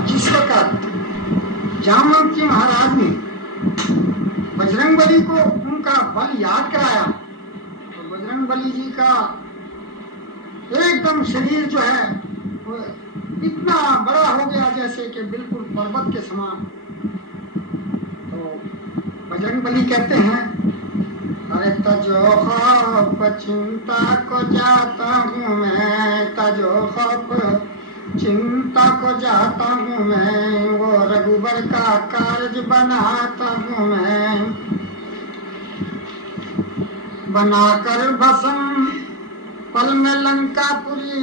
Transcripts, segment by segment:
और जिस वक्त जामवंती महाराज ने बजरंगबली को उनका बल याद कराया तो बजरंगबली जी का एकदम शरीर जो है वो इतना बड़ा हो गया जैसे कि बिल्कुल पर्वत के समान। तो बजरंगबली कहते हैं, अरे तजो खौफ चिंता को जाता हूँ मैं, तजो खौफ चिंता को जाता हूँ मैं, वो रघुबर का कार्य बनाता हूँ मैं, बनाकर भस्म पल में लंकापुरी,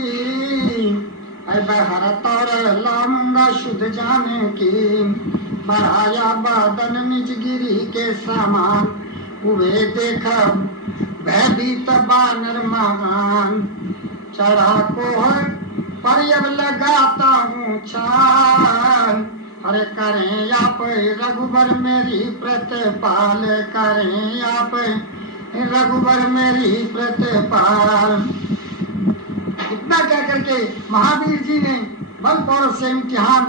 हरत और लाऊंगा शुद्ध जाने की, बढ़ाया बादन निज गिरी के सामान, हुए देखा भयभीत बानर महान, चढ़ा को पर अब लगाता हूँ छान, अरे करें आप रघुबर मेरी प्रतिपाल, करें आप रघुबर मेरी प्रतिपाल। इतना कह करके महावीर जी ने बल पौर से इम्तिहान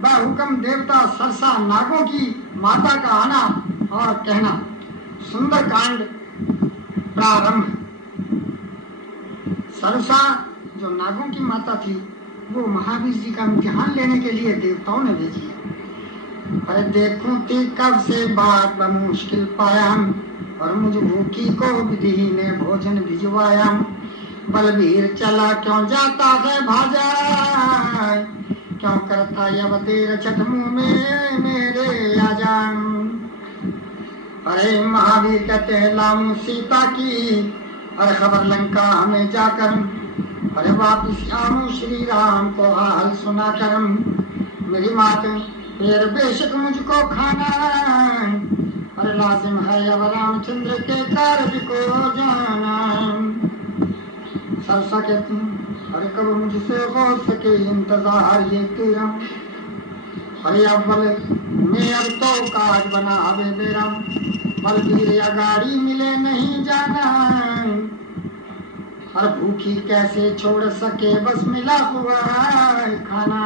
बहुकम देवता सरसा नागों की माता का आना और कहना। सुंदर कांड प्रारंभ। सरसा जो नागों की माता थी वो महावीर जी का इम्तिहान लेने के लिए देवताओं ने भेजी है। अरे देखूं थी कब से बात मुश्किल पाया, और मुझ भूखी को विधि ने भोजन भिजवाया, बलबीर चला क्यों जाता है भाजा, क्यों करता यह देर छठ मुँह में मेरे आजा। अरे महावीर कहते हैं लाऊं सीता की अरे खबर लंका हमें जाकर, अरे वापिस आऊं श्री राम को हाल सुना कर, मेरी मात फिर बेशक मुझको खाना, अरे लाजिम है अब रामचंद्र के कार्य को जाना। सरसा कहती अरे कब मुझसे हो सके इंतजार ये तेरा, अरे अव्वल मैं अब तो काज बना अबे मेरा, बलबीर या गाड़ी मिले नहीं जाना, और भूखी कैसे छोड़ सके बस मिला हुआ खाना।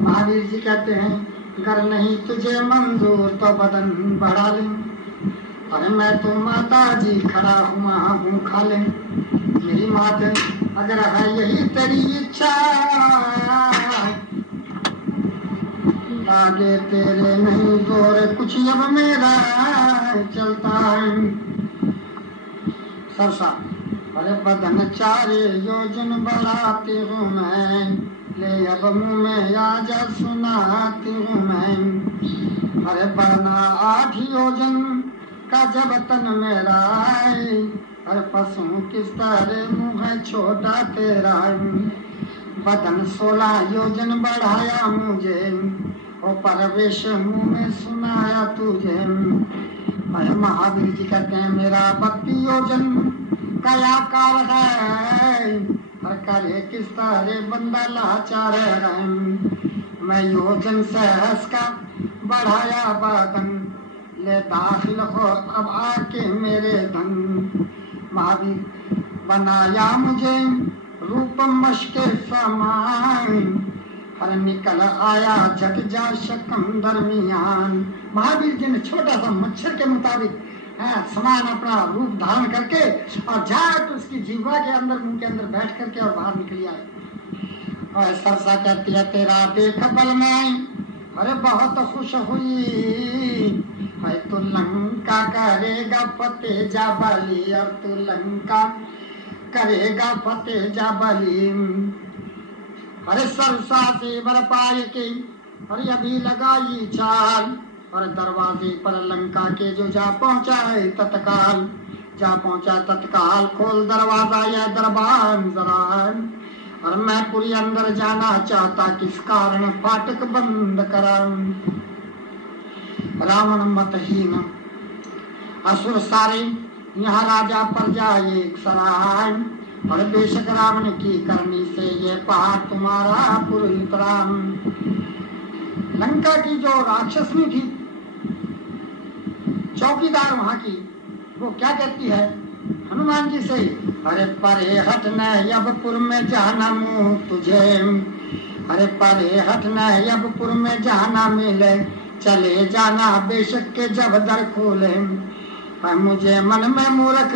महावीर जी कहते हैं अगर नहीं तुझे मंजूर तो बदन बढ़ा ले, अरे मैं तो माता जी खड़ा हुआ हूँ खा ले, मेरी मात अगर है यही तेरी इच्छा, आगे तेरे नहीं जोर कुछ अब मेरा चलता है। सरसा अरे बदन चारे योजन बढ़ाती हूँ मैं, ले अब मुँह में आजा सुनाती हूँ मैं, अरे बना 8 योजन का जब तन मेरा, अरे पशु किस तरह मुँह है छोटा तेरा, बदन 16 योजन बढ़ाया मुझे, ओ परवेश मुँह में सुनाया तुझे। अरे महावीर जी कहते हैं मेरा 32 योजन का आकार है, और करे किस तरह बंदा लाचार है, मैं योजन सहस का बढ़ाया बदन, ले दाखिल हो अब आके मेरे धन। महावीर बनाया मुझे रूप मशके समान, और निकल आया झट जा शकम दरमियान। महावीर जी ने छोटा सा मच्छर के मुताबिक समान अपना रूप धारण करके और झट उसकी जीवा के अंदर मुंह के अंदर बैठ करके और बाहर निकल आए। और सरसा कहती है तेरा देख बल में अरे बहुत खुश हुई है, तू लंका करेगा फतेह जाबली, और तू लंका करेगा फतेह जाबली। अरे सरसा से बर पाए के अरे अभी लगाई चाल, और दरवाजे पर लंका के जो जा पहुंचा है तत्काल, जा पहुंचा तत्काल खोल दरवाजा या दरबार जरा, और मैं पूरी अंदर जाना चाहता किस कारण फाटक बंद करा। रावण मतहीन असुर सारे यहाँ राजा पर जाए एक सराय, और बेशक रावण की करनी से ये पहाड़ तुम्हारा पुरोहित राम। लंका की जो राक्षसनी थी चौकीदार वहां की, वो क्या कहती है हनुमान जी से, अरे परे हट न यबपुर में जाना मुँह तुझे, अरे परे हटना अबपुर में जाना मिले, चले जाना बेशक के जब दर खोले। पर मुझे मन में मूर्ख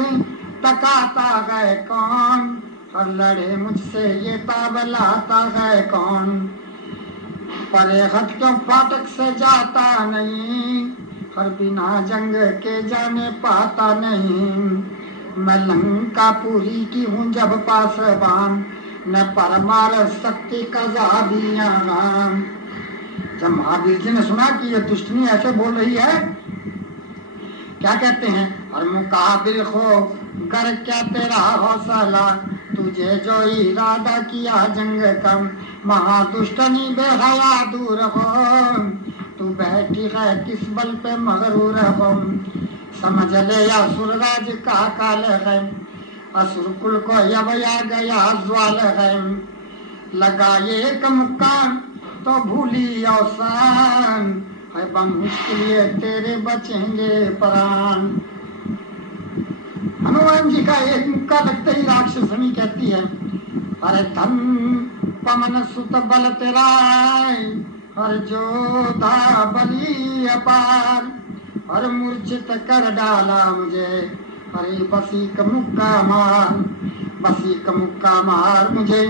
तकाता है कौन, हर लड़े मुझसे ये ताबलाता है कौन। परे हट क्यों फाटक से जाता नहीं, हर बिना जंग के जाने पाता नहीं। मैं लंका पूरी की हूँ जब पासबान, न परमार शक्ति का जादिया। जब महावीर जी ने सुना कि ये दुष्टनी ऐसे बोल रही है, क्या कहते हैं, और मुकाबिल हो कर क्या तेरा हौसला, तुझे जो इरादा किया जंग का, महादुष्टनी बेहया दूर हो, तू बैठी है किस बल पे मगरूर हो। समझ ले असुर राज का काल है, असुर कुल को यवया गया ज्वाल है। लगा एक मुक्का तो भूली अवसान, है बम मुश्किल तेरे बचेंगे प्राण। हनुमान जी का एक मुक्का लगते ही राक्षसनी कहती है, अरे धन पवन सुत बल तेरा, हर जोधा बली अपार, हर मूर्छित कर डाला मुझे, अरे बसी का मुक्का मार, बसी का मुक्का मार मुझे,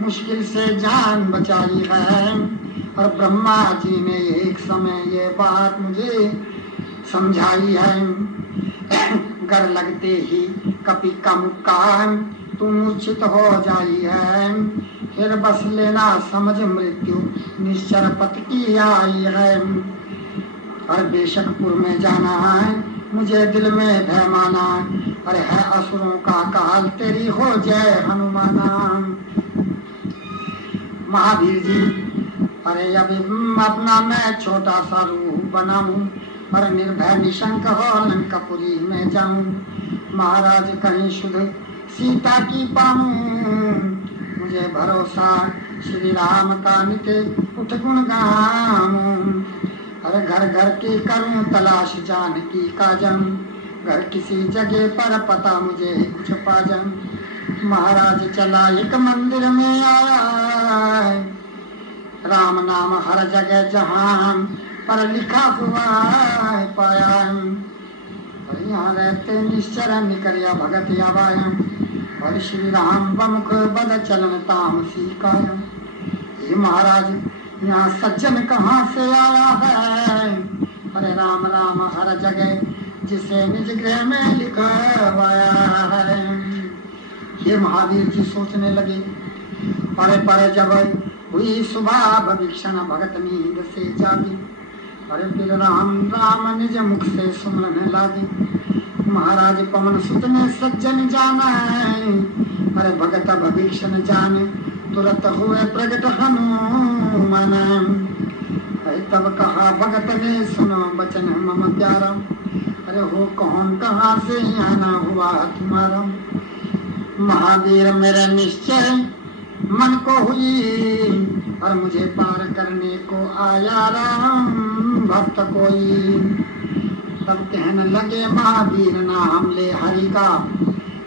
मुश्किल से जान बचाई है। और ब्रह्मा जी ने एक समय ये बात मुझे समझाई है, गर लगते ही कपि का मुक्का तू मूर्छित हो जाई है, फिर बस लेना समझ मृत्यु निश्चर पत की आई है। और बेशकपुर में जाना है मुझे दिल में भय माना, अरे है असुरों का काल तेरी हो जय हनुमाना। महावीर जी अरे अभी अपना मैं छोटा सा रूप बनाऊं, और निर्भय निशंक हो लंकापुरी में जाऊं। महाराज कहीं शुद्ध सीता की पाऊं, मुझे भरोसा श्री राम का नित्य उठ गुण गाऊं। अरे घर घर की करूं तलाश जानकी का जम, घर किसी जगह पर पता मुझे कुछ पाजम। महाराज चला एक मंदिर में आया, राम नाम हर जगह जहां पर लिखा हुआ पाया। और यहाँ रहते निश्चर निकरिया भगत यावायम, और श्री राम बमुख बद चलन तामसी कायम। ये महाराज यहाँ सज्जन कहाँ से आया है, अरे राम राम हर जगह जिसे निज गृह में लिखवाया है। ये महावीर जी सोचने लगे, अरे पर जब हुई सुबह भविक्षण भगत नींद से जागी, अरे फिर राम राम निज मुख से सुमरने लागे। महाराज पवन सुत ने सज्जन जाना है, अरे भगत भविक्षण जाने तुरंत हुए प्रगट हनुमान। तब कहा भगत ने सुनो बचन मम प्यारा, अरे हो कौन कहाँ से आना हुआ तुम्हारा। महावीर मेरे निश्चय मन को हुई, और मुझे पार करने को आया राम भक्त कोई। तब कहने लगे महावीर नाम ले हरि का,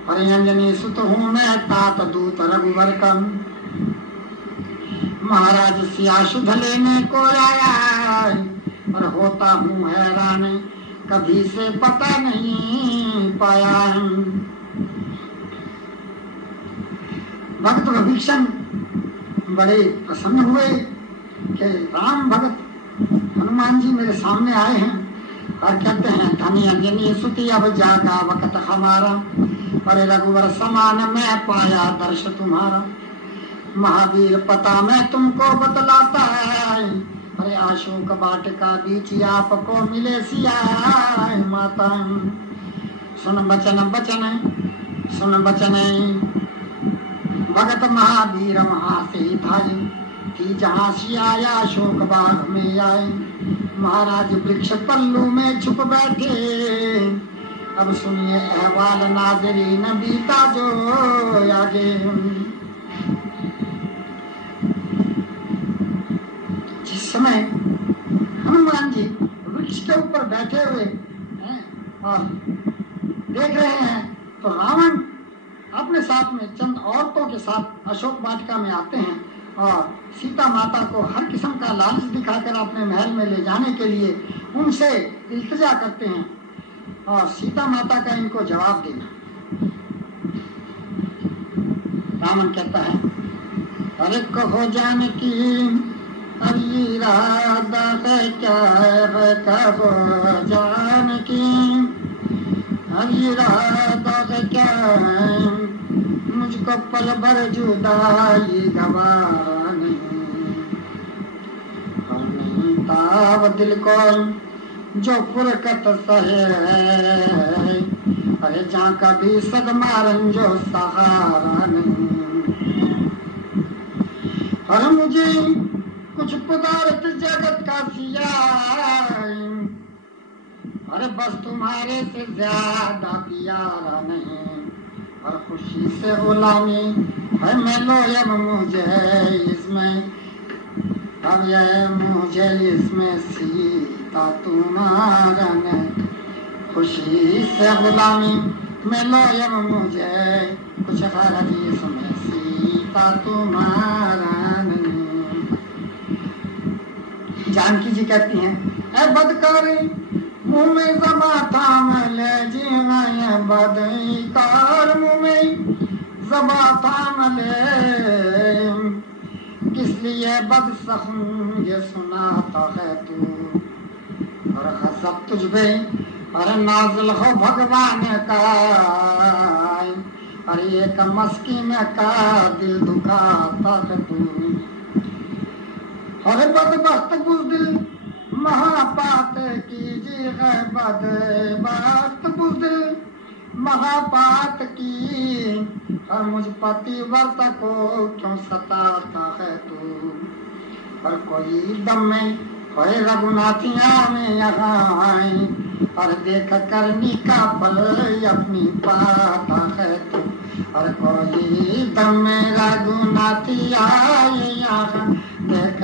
अरे अंजनी सुत हूँ मैं तात दूत रघुवर का। महाराज सिया शुद्ध लेने को आया, और होता हूँ हैरान कभी से पता नहीं पाया। भक्त विभीषण बड़े प्रसन्न हुए कि राम भगत हनुमान जी मेरे सामने आए हैं, और कहते हैं धनी अंजनी सुति अब जागा वक्त हमारा, अरे रघुवर समान मैं पाया दर्श तुम्हारा। महावीर पता मैं तुमको बतलाता है, अरे अशोक वाटिका बीच आपको मिले सिया माता। सुन बचन बचन सुन बचन भगत महावीर वहां से भाई, कि जहाँ सिया अशोक बाग में आए। महाराज वृक्ष पल्लू में छुप बैठे, अब सुनिए अहवाल नाजरीन बीता जो आगे। जिस समय हनुमान जी वृक्ष के ऊपर बैठे हुए हैं और देख रहे हैं, तो रावण अपने साथ में चंद औरतों के साथ अशोक वाटिका में आते हैं, और सीता माता को हर किस्म का लालच दिखाकर अपने महल में ले जाने के लिए उनसे इल्तिजा करते हैं और सीता माता का इनको जवाब देना। रावण कहता है, अरे कहो जानकी अब इरादा है क्या है, कहो जानकी अब इरादा है क्या है, मुझको पल भर जुदाई गवारा नहीं, और नहीं ताव दिल को जो फुरकत सहे, अरे जहाँ कभी सदमा रंजो सहारा नहीं, और मुझे कुछ पदार्थ जगत का सिया, अरे बस तुम्हारे से ज्यादा प्यारा नहीं, और खुशी से गुलामी है मैं लो अब मुझे इसमें, अब ये मुझे इसमें सीता तुम्हारा नहीं, खुशी से गुलामी मैं लो अब मुझे कुछ गरज इसमें सीता तुम्हारा नहीं। जानकी जी कहती हैं, ऐ बदकारी मुँह में ज़बा थाम ले जी, बदकार मुँह में ज़बा थाम ले, किस लिए बदसखन ये सुनाता है तू, और गज़ब तुझ पे और नाज़िल हो भगवान का, और एक मस्कीन का दिल दुखाता है तू, और बदबख्त बुज़दिल महापात कीजिए, बदबख्त बुज़दिल महापात की, और मुझ पतिव्रता को क्यों सताता है तू, और कोई दम में कोई रघुनाथिया में यहाँ आए, और देख करनी का पल अपनी पाता है तू, और कोई दम में रघुनाथिया यहाँ देख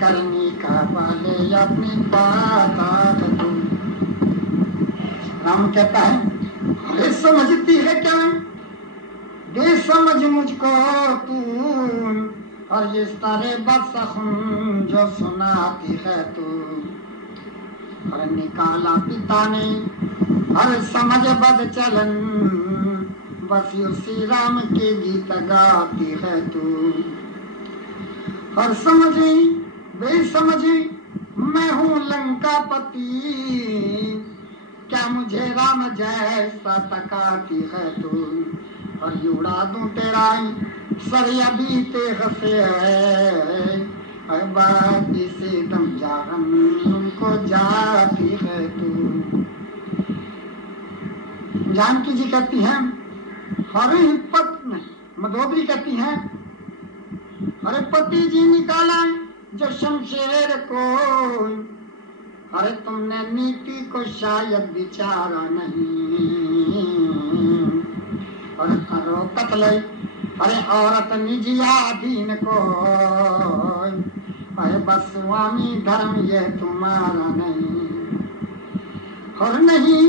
करनी का पल अपनी पाता है तू। राम कहता है, अरे समझती है क्या दे समझ मुझको तू, और ये सारे बदसखन जो सुनाती है तू, और निकाला पिता ने और समझ बद चलन, बस उसी राम के गीत गाती है तू, और समझी बेसमझी मैं हूँ लंकापति, क्या मुझे राम जैसा तकाती है तू, और उड़ा दूं तेरा सर अभी तेग से है, बाकी से दम जागन उनको जाती है तू। जानकी जी कहती हैं, हरे पत्नी मंदोदरी कहती हैं, अरे पति जी निकाला जो शमशेर को, अरे तुमने नीति को शायद विचारा नहीं, और करो कत्ल अरे औरत निजियाधीन को, अरे बस स्वामी धर्म ये तुम्हारा नहीं, और नहीं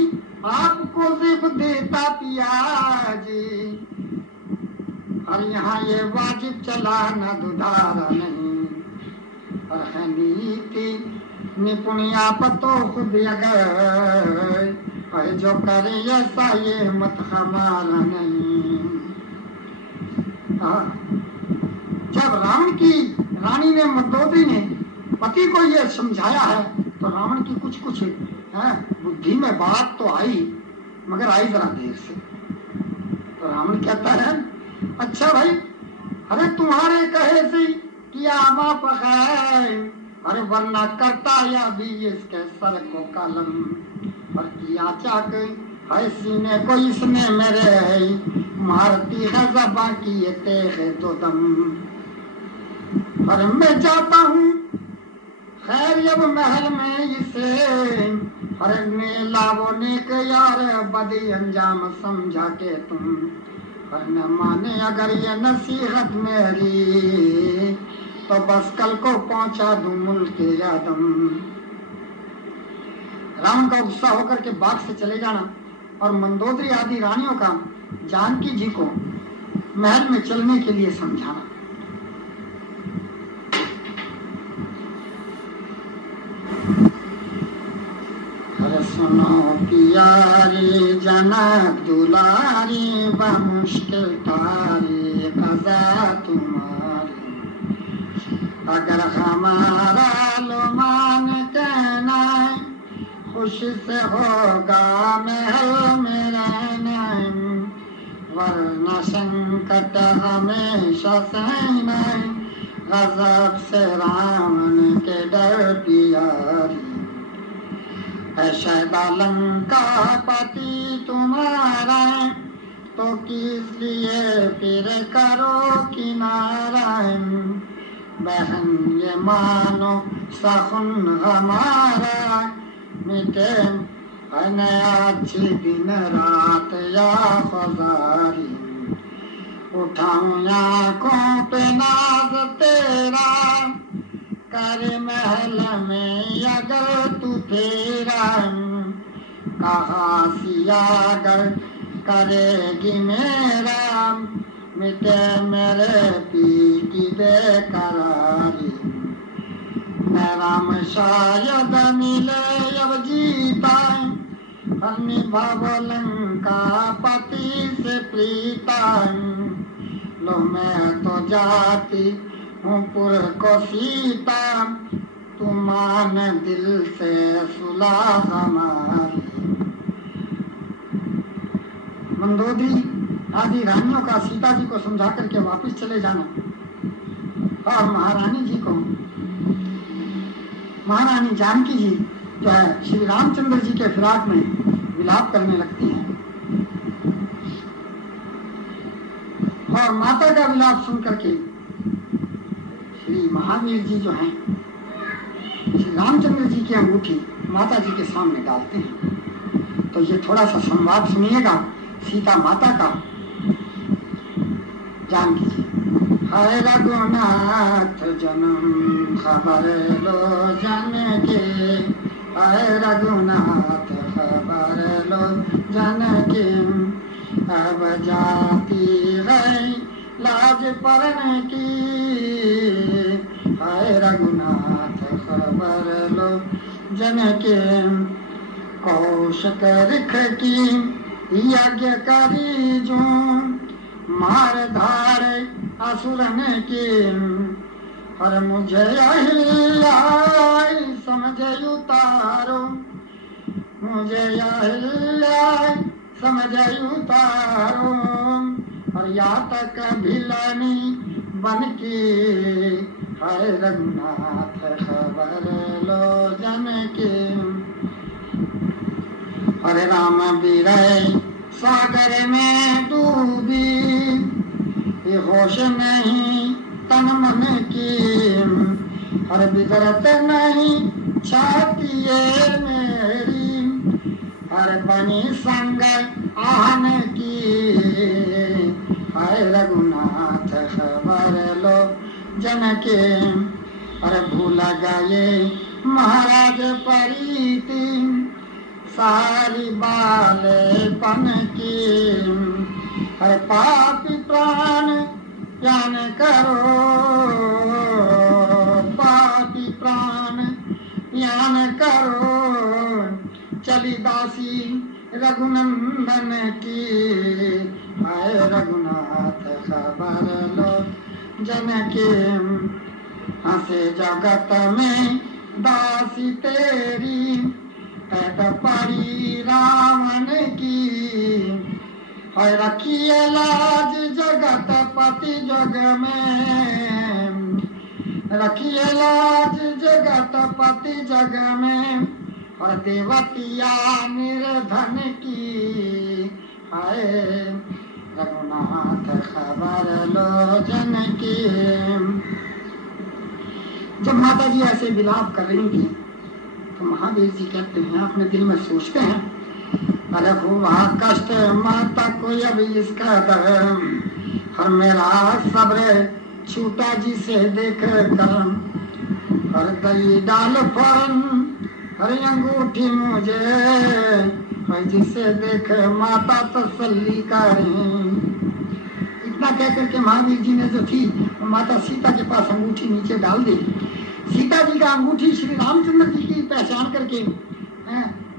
आपको जिब देता पियाजी, और यहाँ ये वाजिब चलाना दुधारा नहीं, और है नीति निपुणिया पतो खुद अगर, जो करे ऐसा ये मत हमारा नहीं। जब रावण की रानी ने मंदोदरी ने पति को ये समझाया है तो रावण की कुछ बुद्धि में बात तो आई, मगर आई जरा देर से। तो रावण कहता है, अच्छा भाई, अरे तुम्हारे कहे से किया माप है, अरे वरना करता या भी इसके सर को कलम, और किया चाक है सीने को इसने मेरे, मारती है ज़बां की ये तेग दो दम, और मैं जाता हूँ खैर अब महल में इसे, अरे मेला वो नेक यार बदी अंजाम समझा के तुम, और न माने अगर ये नसीहत मेरी, तो बस कल को पहुंचा दूं मुल्क यादम। रावण का गुस्सा होकर के बाग से चले जाना और मंदोदरी आदि रानियों का जानकी जी को महल में चलने के लिए समझाना। सुनो प्यारी जनक दुलारी बमुश्किल तारी कज़ा तुम्हारी। अगर हमारा लुमान कहना खुश से होगा महल में रहना, वरना संकट हमेशा सहना, गजब से रावण के डर प्यारी। शैदा लंका पति तुम्हारा, तो किस लिए फिर करो किनारा। बहन ये मानो सखुन हमारा, मिटे अच्छी दिन रात या खुदारी। उठाऊं आँखों पे नाज तेरा, कर महल में अगर तू फेरा। कहा सिया अगर करेगी मेरा, मिटे मेरे पी की बेकरारी। मैं राम शायद मिले अब जीता, निभावो लंका पति से प्रीता। लो मैं तो जाती हूँ पुर को सीता, तू मान दिल से सुला हमारी। मंदोदरी आदि रानियों का सीता जी को समझा करके वापस चले जाना, और महारानी जी को, महारानी जानकी जी जो है श्री रामचंद्र जी के फिराक में विलाप करने लगती हैं। और माता का विलाप सुन करके श्री महावीर जी जो हैं श्री रामचंद्र जी की अंगूठी माता जी के सामने डालते हैं। तो ये थोड़ा सा संवाद सुनिएगा सीता माता का। जानकी जी, हाय रघुनाथ जन्म खबर लो जन के, हाय रघुनाथ खबर लो जन के। अब जाती है लाज परन की, हाय रघुनाथ खबर लो जन के। कौशक रिख की यज्ञ करी जो, मार धार असुरन की। और मुझे अहिल्याई समझ उतारो, मुझे अहिल्याई समझ उतारो। और या तक भिलनी बन की, हाय रघुनाथ खबर लो जन के। अरे राम बीरय सागर में डूबी, ये होश नहीं तन मन की। और बिगड़त नहीं छाती मेरी, हर बनी संग आन की। हाय रघुनाथ खबर लो जन के। अरे भूल गए महाराज प्रीति, सारी बालेपन की। हर पापी प्राण ज्ञान करो, पापी प्राण ज्ञान करो। चली दासी रघुनंदन की, हाय रघुनाथ खबर लो जन के। हंसे जगत में दासी तेरी, परी रावण की। है रखिए लाज जगत पति जग में, रखिए लाज जगत पति जग में। और देवतिया निर्धन की, हाय रघुनाथ खबर लो जन की। जब माता जी ऐसे विलाप कर रही थी तो महावीर जी कहते हैं, अपने दिल में सोचते हैं, अरे हुआ कष्ट माता को अब इसका दर। हर मेरा सब्र छूटा जी से देख कर। हर दई डाल फरन हर अंगूठी मुझे, हर जिसे देख माता तसल्ली करें। इतना कह करके महावीर जी ने जो थी वो माता सीता के पास अंगूठी नीचे डाल दी। सीता जी का अंगूठी श्री रामचंद्र जी की पहचान करके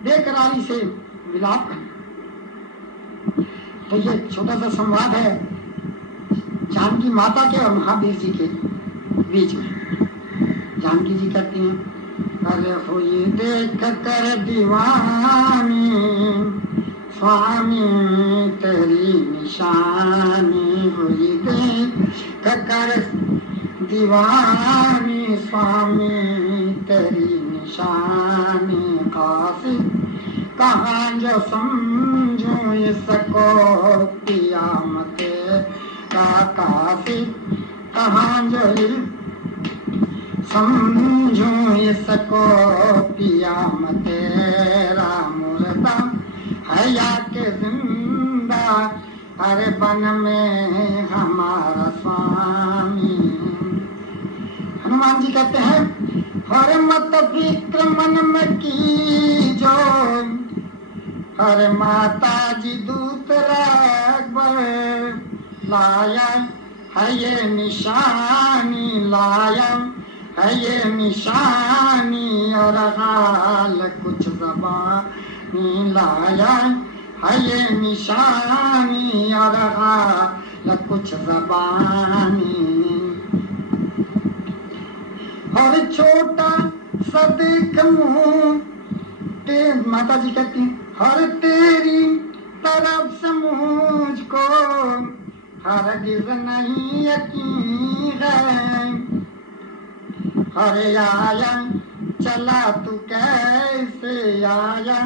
बेकरारी से विलाप करना। तो ये छोटा सा संवाद है जानकी माता के और महावीर जी के बीच में। जानकी जी कहती हैं, अरे हुई देख कर दीवानी स्वामी तेरी निशानी, हुई देख कर दीवानी स्वामी तेरी निशानी, कासिद कहाँ जो समझूं इसको पिया मते का, कासिद कहाँ जो समझूं इसको पिया तेरा मुर्दा है या के जिंदा, हर बन में हमारा स्वामी। हनुमान जी कहते हैं, हर मत फिक्र मन में की जो, हर माता जी दूत रखबर लाया है ये निशानी, लाया है ये निशानी, और हाल कुछ ज़बानी, लाया है ये निशानी, और हाल कुछ ज़बानी। और छोटा सा देख मुँह, माता जी कहती हैं, हर तेरी तरफ से मुझको हरगिज़ नहीं यकीन है, हरे आया चला तू कैसे आया,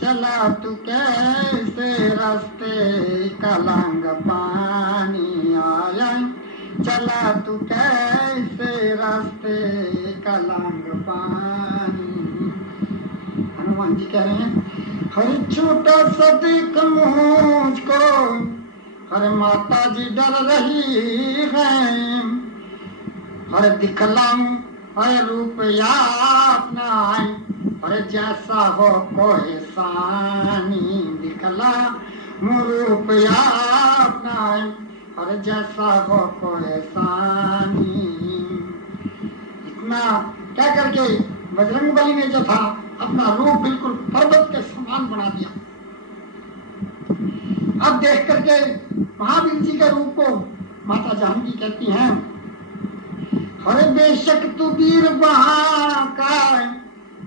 चला तू कैसे रास्ते कलांग पानी आया, चला तू कैसे रास्ते कलांग पानी। हनुमान जी कह रहे हैं, हर छोटा सा देख मुझको, हर माता जी डर रही है, हर दिखलाऊं हर रूप अपना, हर जैसा हो कोई सानी, दिखला रूप अपना, हर जैसा हो कोई सानी। इतना क्या करके बजरंगबली ने जो था अपना रूप बिल्कुल पर्वत के समान बना दिया। अब देख करके महावीर जी के रूप को माता जानकी कहती हैं, हरे बेशक तू वीर वहाँ का,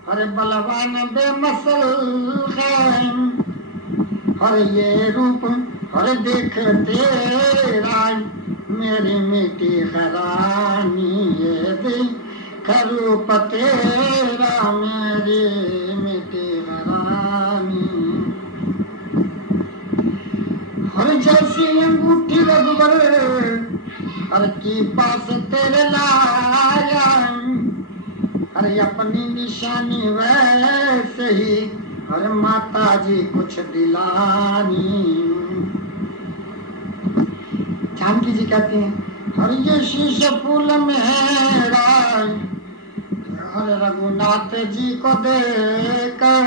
हरे बलवान बेमसल है, हरे ये रूप हरे देख तेरा मेरी मिट्टी हरानी, ये देख रूप तेरा मेरी मिट्टी हरानी। हर जैसी अंगूठी रघुबर हर की पास तेरे लाया, हर अपनी निशानी वैसे ही हर माता जी कुछ दिलानी। जानकी जी कहती हैं, हर ये शीश फूल मेरा हर रघुनाथ जी को देकर,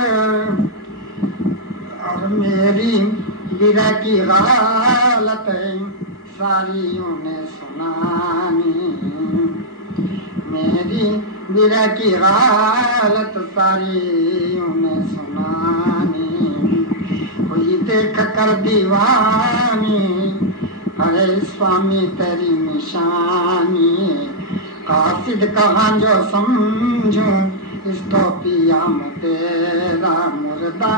और मेरी विरह की हालत सारी उन्हें सुनानी, मेरी विरह की हालत सारी उन्हें सुनानी। कोई देख कर दीवानी हरे स्वामी तेरी निशानी, कासिद कहाँ जो समझूं इसको पिया तेरा मुर्दा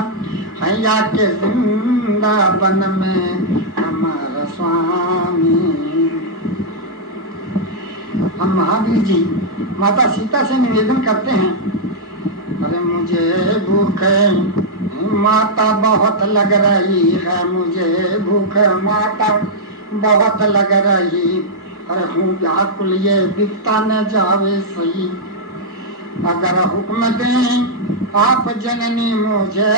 है या के जिंदा बन में हमारा स्वामी। हम महावीर जी माता सीता से निवेदन करते हैं, अरे मुझे भूख माता बहुत लग रही है, मुझे भूख माता बहुत लग रही, अरे हूँ व्याकुल ये बिकता न जावे सही, अगर हुक्म दें आप जननी मुझे,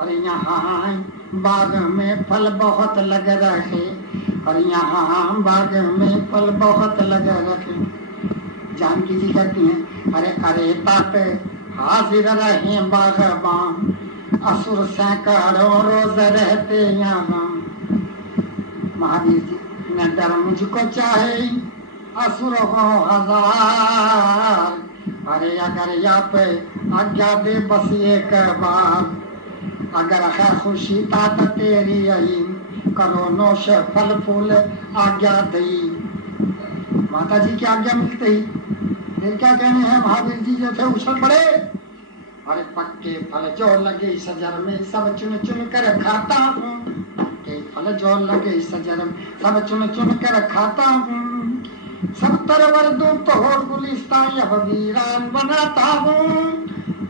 अरे यहाँ बाग में फल बहुत लग रहे, और यहाँ बाग में फल बहुत लग रहे। जानकी जी कहती हैं, अरे अरे तात हाजिर रहे बागबान, असुर सैकड़ों रोज रहते यहाँ। महावीर जी न डर मुझको चाहे असुर हो हजार, अरे अगर यहाँ पे आज्ञा दे बस एक बार, अगर है खुशी तात तेरी आई, करो नोश फल फूल आज्ञा दई। माता जी की आज्ञा मिलते ही फिर क्या कहने हैं, महावीर जी जो थे उछल पड़े। अरे पक्के फल जो लगे सजर में सब चुन चुन कर खाता हूँ, पक्के फल जो लगे सजर में सब चुन चुन कर खाता हूँ। सब तरवर दूं तो होर गुलिस्तान अब वीरान बनाता हूँ,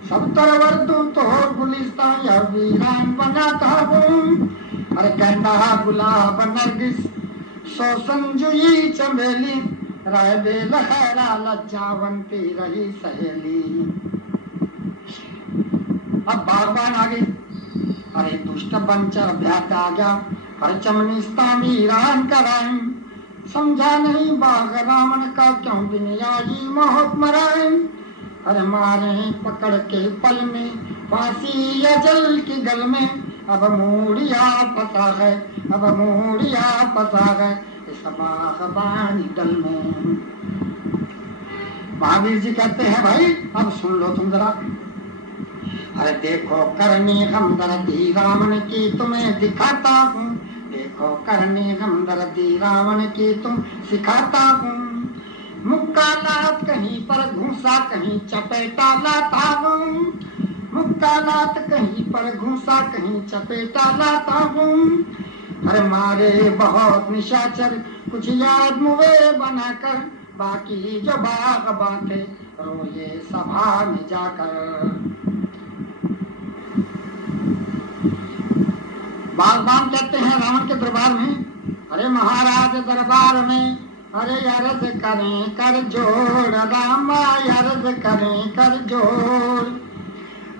सब तरवर दूं तो होर गुलिस्तान अब वीरान बनाता हूँ। अरे गेंदा गुलाब नरगिस सोसन जुई चमेली, राय बेल खैरा लज्जावंती रही सहेली। अब बागबान आ गई। अरे दुष्ट बंचर भ्यात आ गया, हर चमनिस्ता वीरान कराएं। समझा नहीं बाग रावण का क्यों बिनियाई मोहत मराए। अरे मारे पकड़ के पल में फांसी या जल की गल में, अब मूड़िया फंसा है, अब मूड़िया फंसा है इस बागबानी दल में। महावीर जी कहते हैं भाई अब सुन लो तुम जरा। अरे देखो करनी हमदर्दी रावण की तुम्हें दिखाता हूँ, देखो करनी हमदर्दी रावण की तुम सिखाता हूँ। मुक्का लात कहीं पर घूसा कहीं चपेटा लाता हूँ, मुक्का लात कहीं पर घूसा कहीं चपेटा लाता हूँ। अरे मारे बहुत निशाचर कुछ याद मुए बनाकर, बाकी जो बाग बातें रोए सभा में जाकर। बागबान कहते हैं रावण के दरबार में, अरे महाराज दरबार में, अरे अर्ज करें कर जोड़ रामा, अर्ज करें कर जोड़।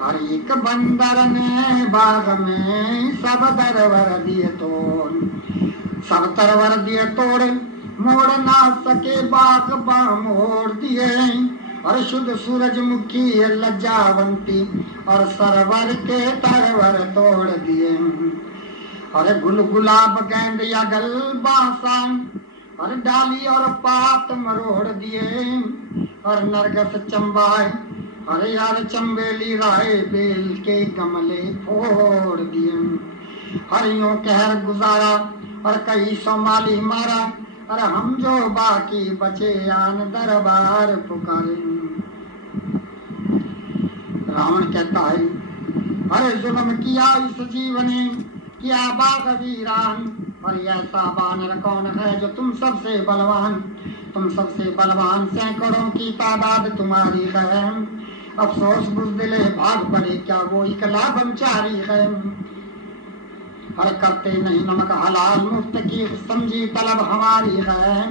और एक बंदर ने बाग में सब दरवर दिए तोड़, सब तरवर दिए तोड़, मोड़ ना सके बाग मोड़ दिए। और शुद्ध सूरजमुखी लज्जावंती और सरवर के तरवर तोड़ दिए। अरे गुल गुलाब गेंद या गल बांसान, और डाली और पात मरोड़ दिए। और नरगस चंबाए, अरे यार चंबेली राय बेल के गमले फोड़ दिए। हरियों कहर गुजारा और कई सोमाली मारा, अरे हम जो बाकी बचे आन दरबार पुकारे। रावण कहता है अरे जुल्म किया इस जीवने, किया बाग वीरान। और ऐसा बानर कौन है जो तुम सबसे बलवान, तुम सबसे बलवान सैकड़ों की तादाद तुम्हारी है। अफसोस बुज़दिले भाग पड़े क्या वो इकला बंचारी है। हर करते नहीं नमक हलाल मुफ्त की समझी तलब हमारी है।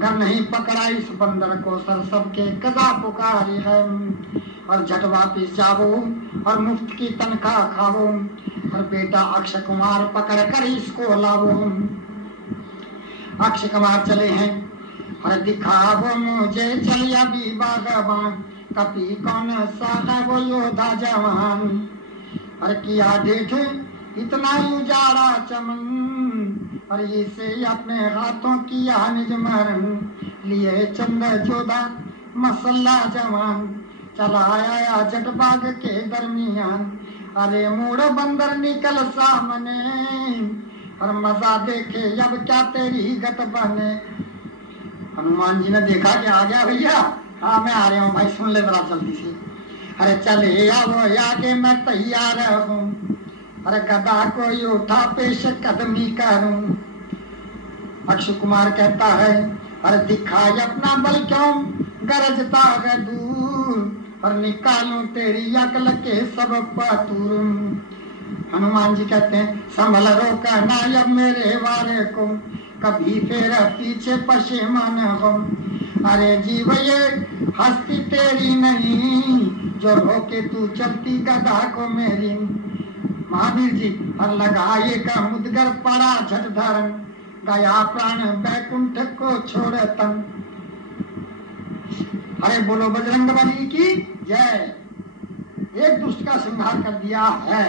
घर नहीं पकड़ा इस बंदर को सर सबके कदा पुकारी है। और झट वापिस जाओ और मुफ्त की तनख्वाह खाओ, और बेटा अक्षय कुमार पकड़ कर इसको लाओ। अक्षय कुमार चले हैं, और दिखाओ मुझे चलिया भी बागबान, कपी कौन सा है वो योद्धा जवान। और किया देखे इतना उजाड़ा चमन, और इसे अपने हाथों किया निज मरण। लिए चंद जोधा मसल्ला जवान, चला आया जटबाग के दरमियान। अरे मूड बंदर निकल सामने, और मजा देखे अब क्या तेरी गत बने। हनुमान जी ने देखा कि आ गया भैया, हाँ मैं आ रहा हूँ भाई, सुन ले जरा जल्दी से। अरे चले आओ आगे मैं तैयार हूँ, अरे गदा को उठा पेश कदमी करूं। अक्षय कुमार कहता है अरे दिखाई अपना बल क्यों गरजता है दूर, और निकालूं तेरी अकल के सब पातूर। हनुमान जी कहते हैं संभल रो कहना अब मेरे वारे को, कभी फिर पीछे पशेमान हो। अरे जीव ये हस्ती तेरी नहीं, जो रोके तू चलती गदा को मेरी। महावीर जी हर लगाए का मुदगर पड़ा झट धरन, गया प्राण बैकुंठ को छोड़ तन। अरे बोलो बजरंगबली की जय। एक दुष्ट का संहार कर दिया है।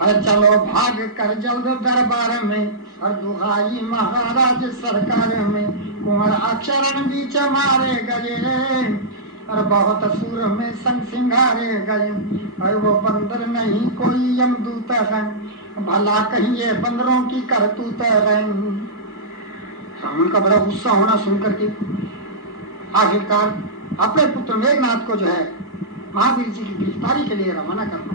अरे चलो भाग कर जल्द दरबार में, और दुहाई महाराज सरकार में। कुंवर अक्षरण बीच मारे गए, और बहुत असुर में संग सिंगारे गए। और वो बंदर नहीं कोई यमदूत है, भला कहीं ये बंदरों की करतूत है। रावण का बड़ा गुस्सा होना सुनकर के आखिरकार अपने पुत्र मेघनाथ को जो है महावीर जी की गिरफ्तारी के लिए रवाना करना।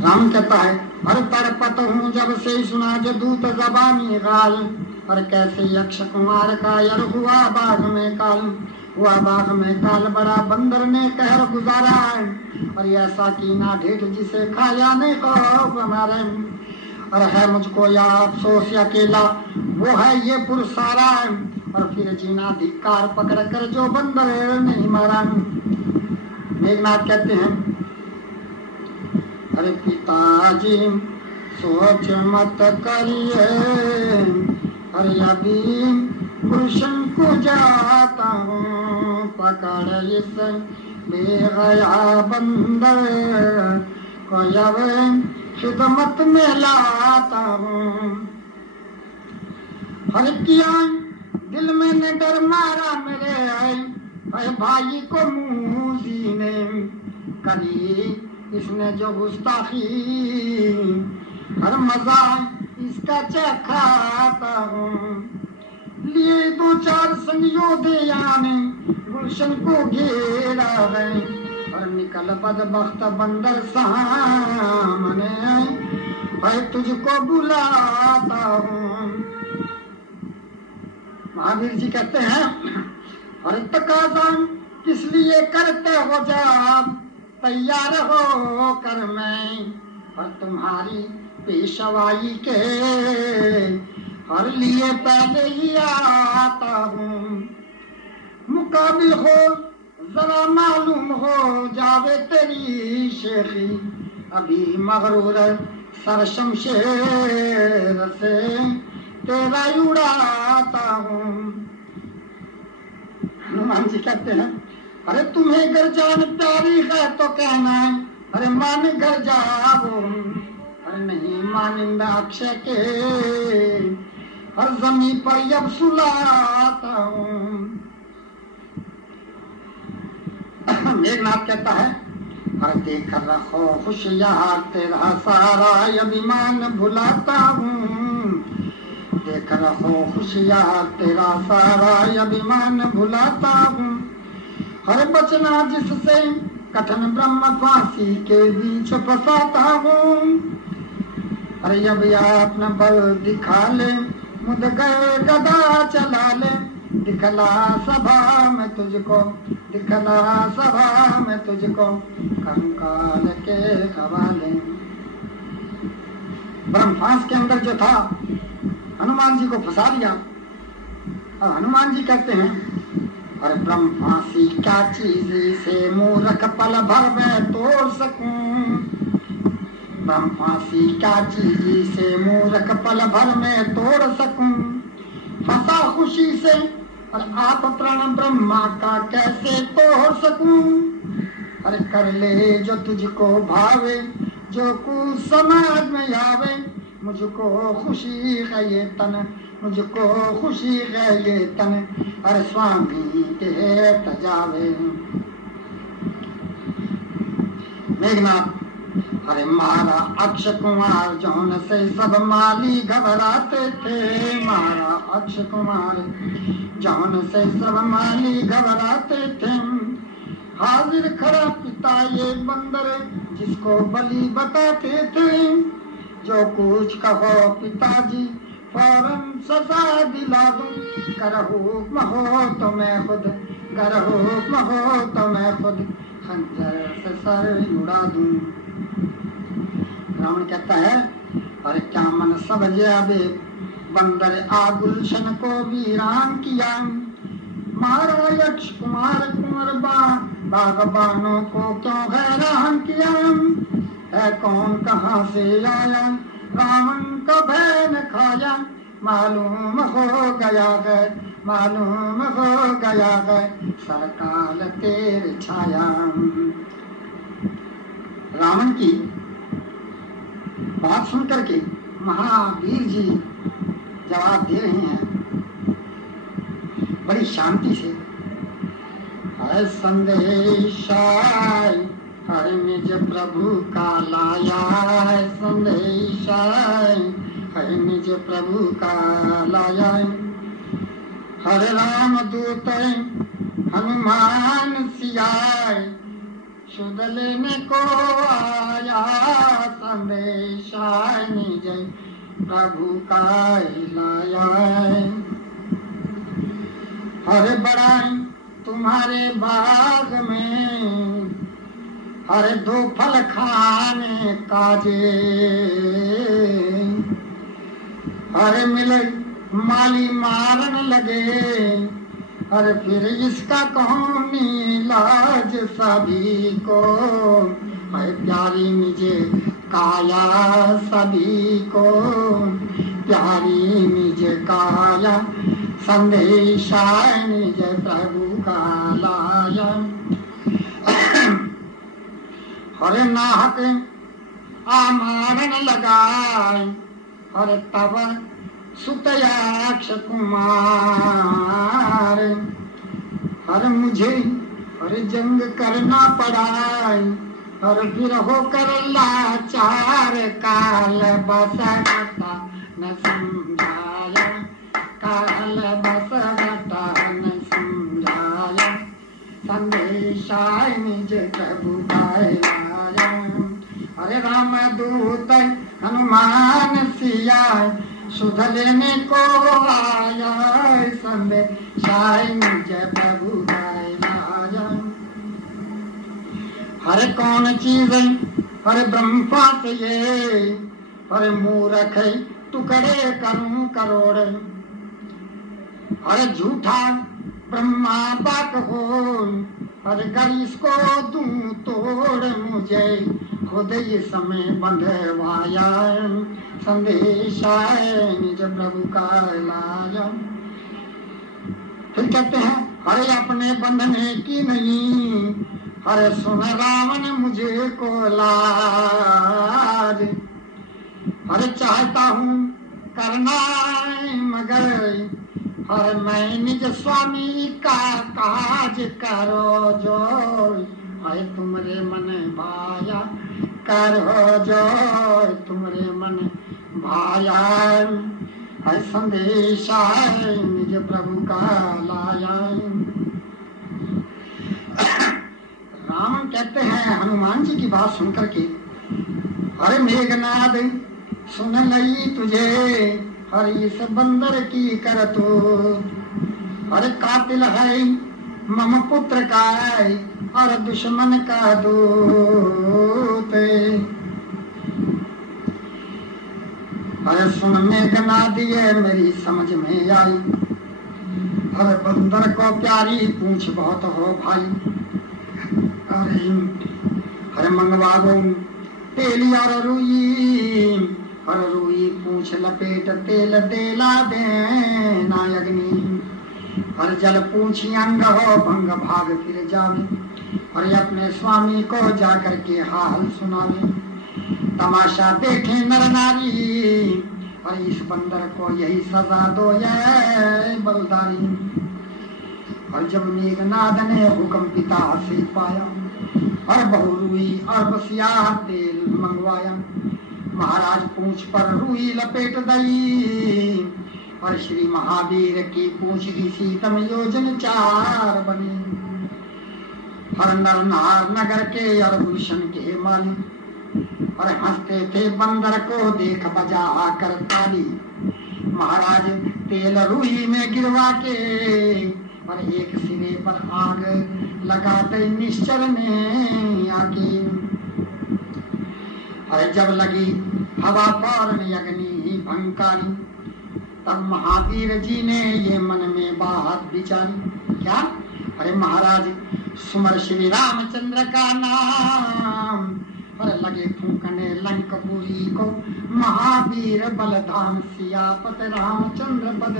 रावण कहता है, अरे तड़पत हूँ जब से सुना जो दूत जबानी गाल, और कैसे यक्ष कुमार का यर हुआ बाघ में काल। हुआ बाघ में काल बड़ा बंदर ने कहर गुजारा, और ऐसा की ना ढेठ जिसे खाया नहीं खौफ हमारे। और है मुझको या अफसोस अकेला वो है ये पुरसारा, और फिर जीना धिक्कार पकड़ कर जो बंदर नहीं मारा। मेघनाथ कहते हैं, अरे पिताजी सोच मत करिए, अरे अभी गुलशन को जाता हूँ पकड़ इस बेगया बंदर को, अब खिदमत में लाता हूँ। हर किया दिल में ने डर मारा मेरे आए भाई को मूसी ने करी, इसने जो गुस्ताखी हर मजा इसका चखाता हूँ। लिए दो चार संग योधे आने गुलशन को घेरा है, और निकल बदबख्त बंदर सामने है तुझको बुलाता हूँ। महावीर जी कहते हैं, और तकाजा किस लिए करते हो जब तैयार हो कर मैं, और तुम्हारी पेशवाई के हर लिए पहले ही आता हूँ। मुकाबिल हो जरा मालूम हो जावे तेरी शेखी, अभी मगरूर सर शमशेर से तेरा उड़ाता हूँ। हनुमान जी कहते हैं, अरे तुम्हें घर जान प्यारी है तो कहना है, अरे मान घर जाओ, अरे नहीं मानिंदा अक्षय के हर जमीन पर अब सुलाता हूँ। मेघनाथ कहता है, अरे देख रखो खुशियार तेरा सारा अभिमान भुलाता हूँ। देख रखो खुशियार तेरा सारा अभिमान भुलाता हूँ। हर बचना जिससे कठिन ब्रह्म फांसी के बीच फंसाता हूँ। अरे अब अपना बल दिखा ले, मुद गए गदा चला ले, दिखला सभा में तुझको, दिखला सभा में तुझको कंकाल के हवाले। ब्रह्मफांस के अंदर जो था हनुमान जी को फंसा दिया। अब हनुमान जी कहते हैं, और ब्रह्म फांसी क्या चीज से मूर्ख पल भर में तोड़ सकूं। ब्रह्म फांसी क्या चीज से मूर्ख पल भर में तोड़ सकूं। फंसा खुशी से और आप प्राण ब्रह्मा का कैसे तोड़ सकूं। अरे कर ले जो तुझको भावे, जो कुछ समाज में आवे, मुझको खुशी है ये तन, मुझको खुशी है ये तन, अरे स्वामी के तजावे। मेघनाथ, अरे मारा अक्ष कुमार जौन से सब माली घबराते थे। मारा अक्ष कुमार जौन से सब माली घबराते थे। हाजिर खड़ा पिता ये बंदर जिसको बलि बताते थे। जो कुछ कहो पिताजी फौरन सजा दिला दूं। कर हुक्म हो तो मैं खुद, कर हुक्म हो तो मैं खुद खंजर से सर उड़ा दूं। रावण कहता है, अरे क्या मन समझ आवे, बंदर आ गुलशन को वीरान किया। मारा यक्ष कुमार कुंवर बागबानों को क्यों हैरान किया। है कौन कहाँ से आया, रावण का भय न खाया। मालूम हो गया है, मालूम हो गया है, सरकार तेरे छाया। रावण की बात सुनकर के महावीर जी जवाब दे रहे हैं बड़ी शांति से। है संदेशाय हर निज प्रभु का लाया है, संदेशाय हर निज प्रभु का लाया। हर राम दूत हनुमान सियाय, सुध लेने को आया, संदेशाय निज प्रभु का लाया। हर बड़ाई तुम्हारे बाग में, हर दो फल खाने काजे। हर मिले माली मारन लगे, अरे फिर इसका कौन इलाज सभी को। है प्यारी निजे काया सभी को, प्यारी निजे काया, संदेशाय निज प्रभु का लाया। हरे नाहक आमारण लगाए, हरे तब सुतयाक्ष कुमार। हर मुझे हरे जंग करना पड़ाए, हर फिर होकर लाचार। काल बस घटा न समझाया, काल बस घटा न समझाया, संदेशाय निज प्रभु का लाया। हरे राम दूत हनुमान सियाय, सुध लेने को आया, संदेशाय निज प्रभु का लाया। हरे कौन चीज हरे ब्रह्मा से ये, हरे मूर्ख टुकड़े करूं करोड़। हरे झूठा ब्रह्मा बाक हो, हरे कर इसको दूं तोड़। मुझे खुद ये समय बंधवाया, संदेशाय निज प्रभु का लाया। फिर कहते हैं हरे अपने बंधने की नहीं, हरे सुन रावण मुझे को लाज। हरे चाहता हूँ करना मगर, हर मैं निज स्वामी का काज करो जो। है तुमरे मन भाया करो जो, तुमरे मन भाया। है संदेशाय निज प्रभु का लाया। राम कहते हैं हनुमान जी की बात सुनकर के, अरे मेघनाद सुन लई तुझे, हरे इस बंदर की करतो। अरे कातिल है मम पुत्र का, और दुश्मन का दूत। अरे सुन मेघनाद ये मेरी समझ में आई, अरे बंदर को प्यारी पूंछ बहुत हो भाई। अरे मंगवा दो तेली और रुई, और रुई पूछ लपेट तेल देला देना अग्नि। और जल पूछी अंग हो भंग भाग फिर जावे, और अपने स्वामी को जाकर के हाल सुनावे। तमाशा देखे नर नारी, और इस बंदर को यही सजा दो ये बलदारी। और जब मेघनाद ने हुक्म पिता से पाया, और बहु रुई और बसिया तेल मंगवाया। महाराज पूंछ पर रुई लपेट दई, और श्री महावीर की पूंछ की शीतम योजन 4 बनी। हर नर नार नगर के और गुलशन के माली, और हंसते थे बंदर को देख बजा कर ताली। महाराज तेल रुई में गिरवा के, और एक सिरे पर आग लगाते निश्चर ने आके। अरे जब लगी हवा पौरन अग्नि भंकारी, तब महावीर जी ने ये मन में बात विचारी। क्या? अरे महाराज सुमर श्री रामचंद्र का नाम, और लगे फूकने लंकपुरी को। महावीर बलधाम सियापत रामचंद्र बद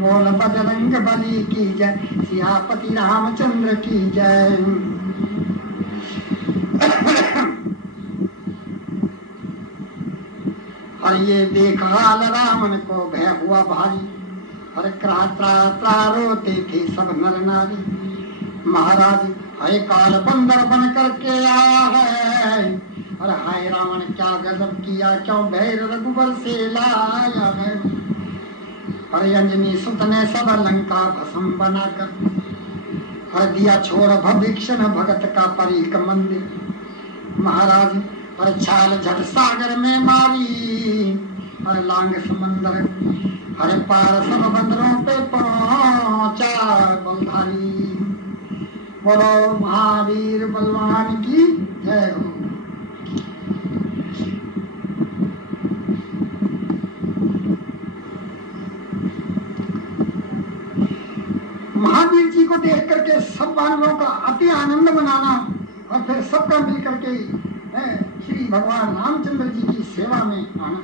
बोल बजरंग बली की जय, सियापति रामचंद्र की जय। और ये देख हाल रावण को भय हुआ भारी। और त्रा रोते थे सब नर नारी। महाराज हय काल बंदर बन करके आया है। और हाय रावण क्या गजब किया, क्यों भैर रघुबर से लाया है। और अंजनी सुत ने सब लंका भस्म बनाकर हर दिया छोड़ भविक्षण भगत का परीक मंदिर। महाराज और छाल झट सागर में मारी। और लांग समंदर हर पार सब बंदरों पे पहुंचा बलधारी। बोलो महावीर बलवान की जय हो। महावीर जी को देख करके सब बानरों का अति आनंद मनाना और फिर सबका मिल करके श्री भगवान रामचंद्र जी की सेवा में आना।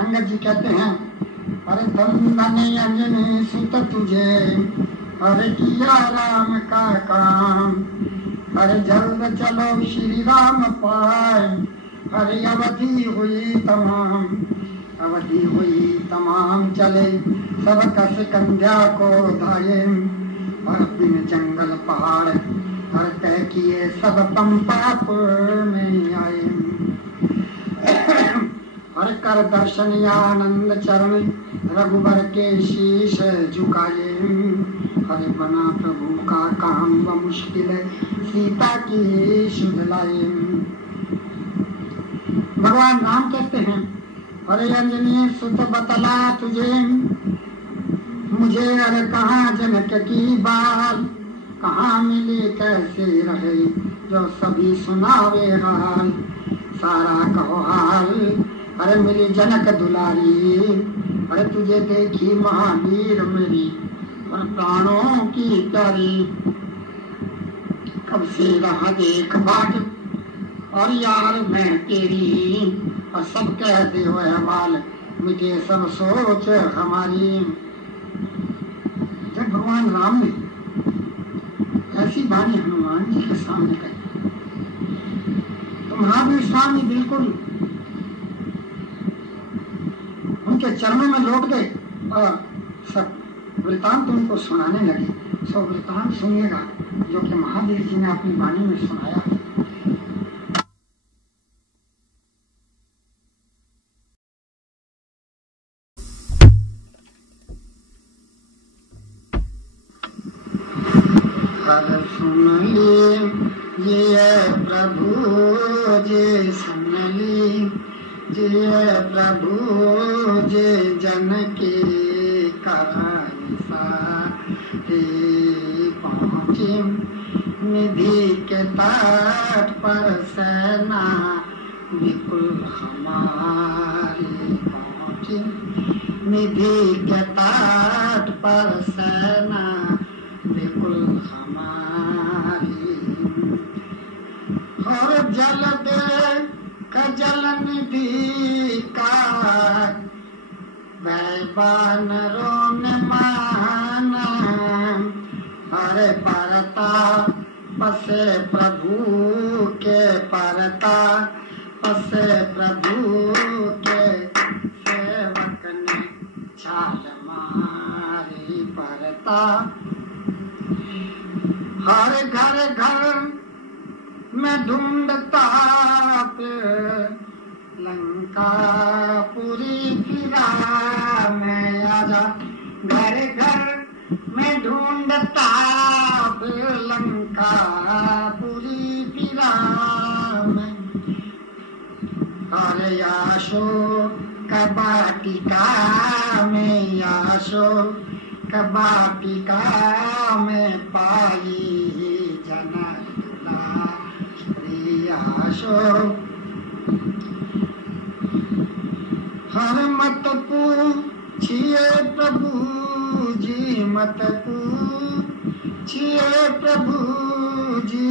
अंगद जी कहते हैं अरे धन अंजनी सुत तुझे अरे किया राम का काम। अरे जल्द चलो श्री राम पाए। अरे अवधि हुई तमाम, अवधि हुई तमाम चले सब कस कंध्या को धाये। और बिन जंगल पहाड़ हर तय किए सब पंपाप में आए। हर कर दर्शन आनंद चरण रघुबर के शीश झुकाए। हरे बना प्रभु का काम व मुश्किल सीता की शुद्ध लाए। भगवान राम कहते हैं अरे अंजनी सुत बतला तुझे मुझे। अरे कहाँ जनक की बाल, कहाँ मिली कैसे रहे जो सभी सुनावे हाल। सारा कहो हाल अरे मिली जनक दुलारी। अरे तुझे देखी महावीर मेरी और प्राणों की प्यारी। कब से रहा देख बाट और यार मैं तेरी। और सब कह दे वो हवाल मिटे सब सोच हमारी। जब भगवान राम ने ऐसी वाणी हनुमान जी के सामने कही तो महावीर स्वामी बिल्कुल उनके चरणों में लौट गए और सब वृतांत उनको सुनाने लगे। सो वृतांत सुनिएगा जो कि महावीर जी ने अपनी वाणी में सुनाया। सुन ली ये प्रभु जी, सुन ली ये प्रभु जी जन की कराई पहुँची। निधि के तट पर सेना विपुल हमारी पहुँची। निधि के तट पर सेना विपुल हमारी। और जल दे कजल निधि का वानरों ने माना। हरे परता पसे प्रभु के परता पसे प्रभु के सेवक ने छाल मारी परता। हर घर घर में ढूंढता लंका पूरी फिरा में आजा। घर घर में ढूंढता लंका पूरी फिरा में। अरे आशो कबाटिका में आशो कबाटिका में पाई जनक आशो। हर मत पूछिए प्रभु जी, मत पूछिए प्रभु जी।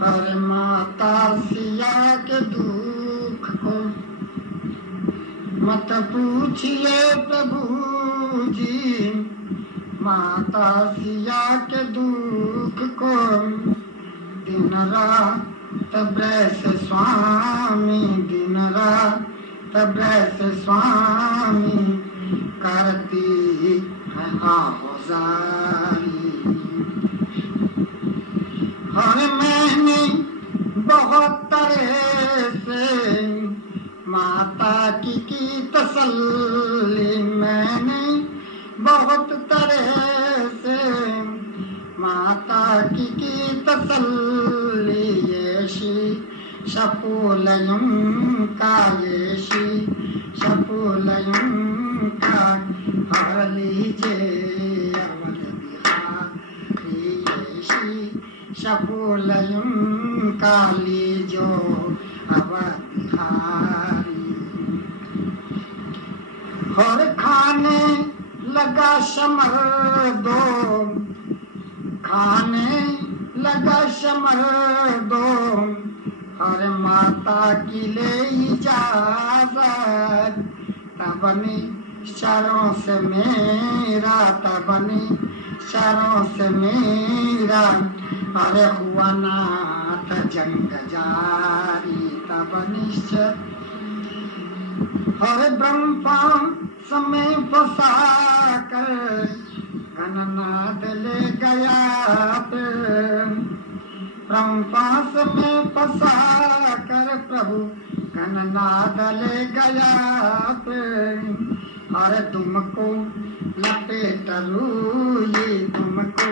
हर माता सिया के दुख को मत पूछिए प्रभु जी। माता सिया के दुख को दिन रात ब्रस स्वामी दिन रात तब से स्वामी करती है आहुजारी। और मैंने बहुत तरह से माता की तसल्ली, मैंने बहुत तरह से माता की तसल्ली, येशी शपुलयुं का, येशी शपुलयुं का हर लीजिए अवध बिहारी, येशी शपुलयुं का लीजो अवध बिहारी। और खाने लगा शमर दो, खाने लगा शमर दो, हर माता की ले इजाजत, तबनी शरों से मेरा, तबनी शरों से मेरा, अरे हुआ नाथ जंग जारी, तबनी हर ब्रह्मा समय फंसा कर घननाद ले गया, ब्रह्मास में फंसा कर प्रभु घननाद ले गया। अरे तुमको लपेट लूई, तुमको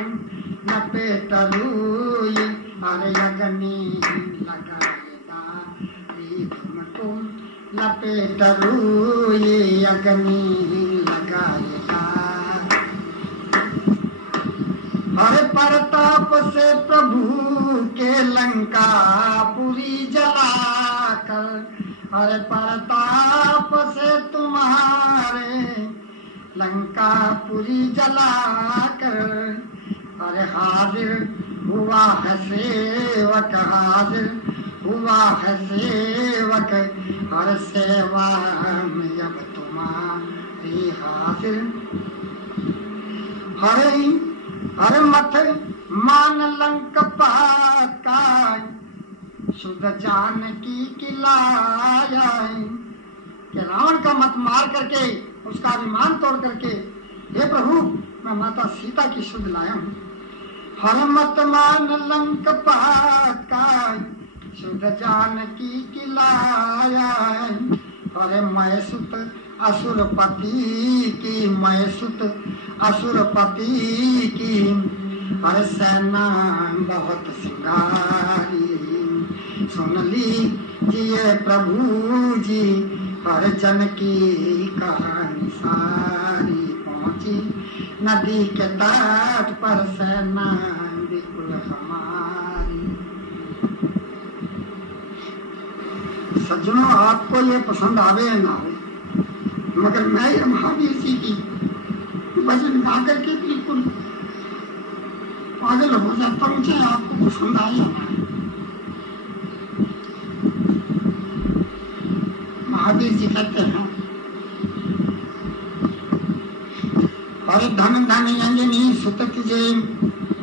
लपेट लूई, अरे अग्नि लगाएगा, तुमको लपेट लूई, अग्नि लगाएगा। हर प्रताप से प्रभु के लंका पूरी जलाकर, हर प्रताप से तुम्हारे लंका पूरी जलाकर, अरे हाजिर हुआ है सेवक, हाजिर हुआ है सेवक, हर सेवा में अब तुम्हारी हाजिर। हर मत मान लंक पाका, शुद्ध जानकी की लाया, कि रावण का मत मार करके, उसका अभिमान तोड़ करके, हे प्रभु मैं माता सीता की शुद्ध लाया हूँ। हर मत मान लंक पाका, शुद्ध जानकी की लाया, अरे मैं सुत असुरपति की, मैं सुत असुरपति की, हर सेना बहुत सिंगारी। सुन लीजिए प्रभु जी हर जन की कहानी सारी, पहुंची नदी के तट पर सेना विपुल हमारी। सज्जनों आपको ये पसंद आवे या ना हो, मगर मैं ये महावीर जी की भजन गा करके बिल्कुल पागल हो जाता हूँ, चाहे आपको पसंद आए या ना। महावीर जी कहते हैं, और धन धन अंजनी सुत तुझे,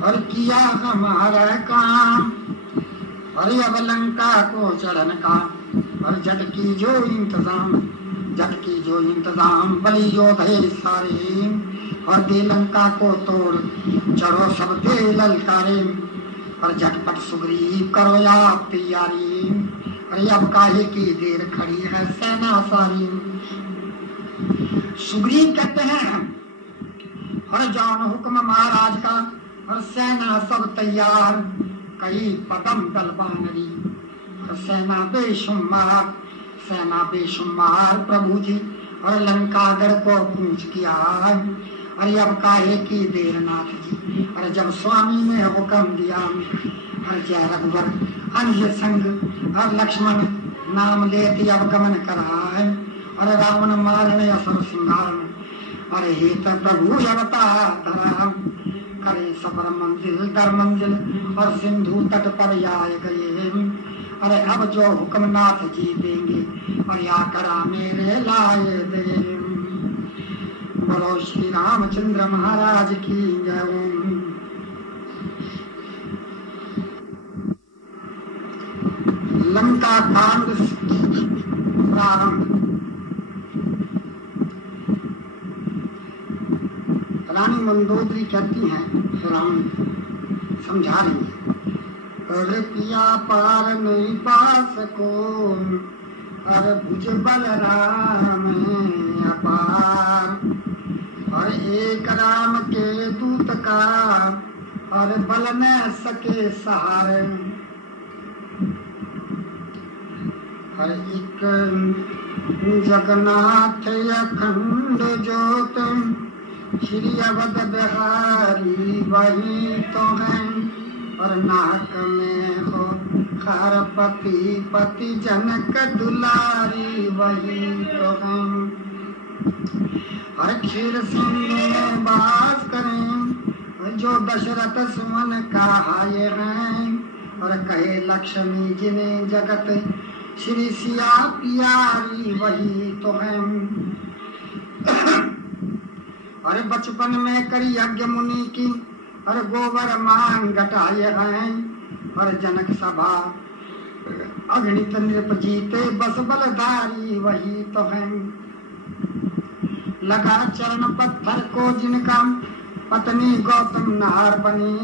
और किया हमारा काम, और अब लंका को चढ़न का, और जट की जो इंतजाम, जट की जो इंतजाम, बलि योधे सारे, और दे लंका को तोड़ चढ़ो सब दे ललकारे, और झटपट सुग्रीव करो आप तैयारी, अरे अब काहे की देर खड़ी है सेना सारी। सुग्रीव कहते हैं, और जान हुक्म महाराज का, और सेना सब तैयार, कई पदम दल बानरी, और सेना बेशुमार, सेना बेशुमार प्रभु जी, और लंकागढ़ को कूच किया। अरे अब काहे की देर नाथ जी, अरे जब स्वामी ने हुक्म दिया, हर जय रघुवर अंज संग, और लक्ष्मण नाम लेती अब गमन कराए, और रावण मारने असुर सिंगार, अरे हे तो प्रभु अवतार धरा, करे सबर मंजिल दर मंजिल, और सिंधु तट पर आए गए। अरे अब जो हुक्म नाथ जी देंगे, और या करा मेरे लाए दे। बोलो श्री रामचंद्र महाराज की जय। लंका कांड प्रारंभ। रानी मंदोदरी कहती हैं, राम समझा रही है, अरे पिया पार नहीं पा सको, अरे भुज बलराम अपार, और एक राम के दूत का और बल न सके सहारे, और एक जगन्नाथ अखंड ज्योत श्री अवध बिहारी वही तो है, और नाक में हो खारपति पति जनक दुलारी वही तो है, हर क्षीर सिंधु में वास करें जो दशरथ सुमन कहाए हैं, और कहे लक्ष्मी जिन्हें जगत श्री सिया प्यारी वही तो है, अरे बचपन में करी यज्ञ मुनि की और गोबर मान घटाए हैं, और जनक सभा अगणित नृप जीते बस बलधारी वही तो है, लगा चरण पत्थर को जिनका पत्नी गौतम नार बनी,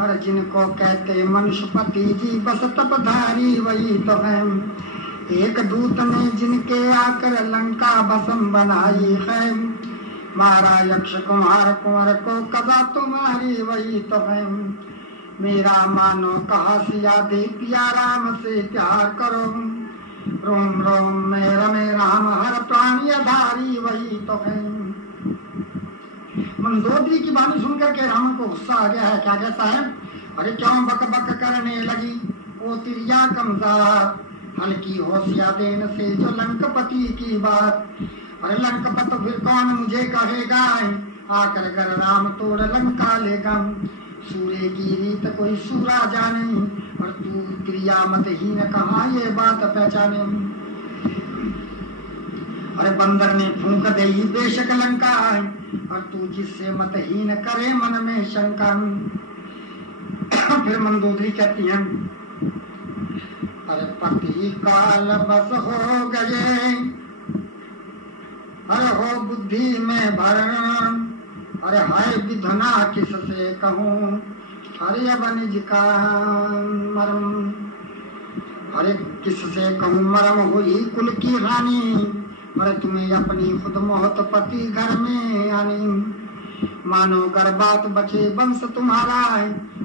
और जिनको कहते मनुष्यपति जी बस तपधारी वही तो है, एक दूत ने जिनके आकर लंका भस्म बनाई है, मारा यक्ष कुमार कुंवर को कदा तुम्हारी वही तो है, मेरा मानो कहा सिया दे पिया राम से प्यार करो, रोम रोम में रमे राम हर प्राणी आधारी वही तो है। मंदोदरी की वाणी सुनकर के रावण को गुस्सा आ गया है, क्या कहता है, अरे क्यों बक बक करने लगी ओ तिरिया कमजार, हल्की होशिया देन से जो लंकपति की बात, अरे लंकपत फिर कौन मुझे कहेगा, आकर कर राम तोड़ लंका लेगा, सूर्य की रीत कोई सूरा जाने, और तू क्रिया मत ही न कहा ये बात पहचाने, अरे बंदर ने फूंक दे बेशक लंका, और तू जिससे मत ही न करे मन में शंका। फिर मंदोदरी कहती हैं, अरे पति काल बस हो गए, अरे हो बुद्धि में भरण, अरे हाय विधना किससे कहूँ, अरे अब निज का मरम, अरे किससे कहूँ मरम हुई कुल की हानि, अरे तुम्हें अपनी खुद मौत पति घर में आनी, मानो कर बात बचे वंश तुम्हारा,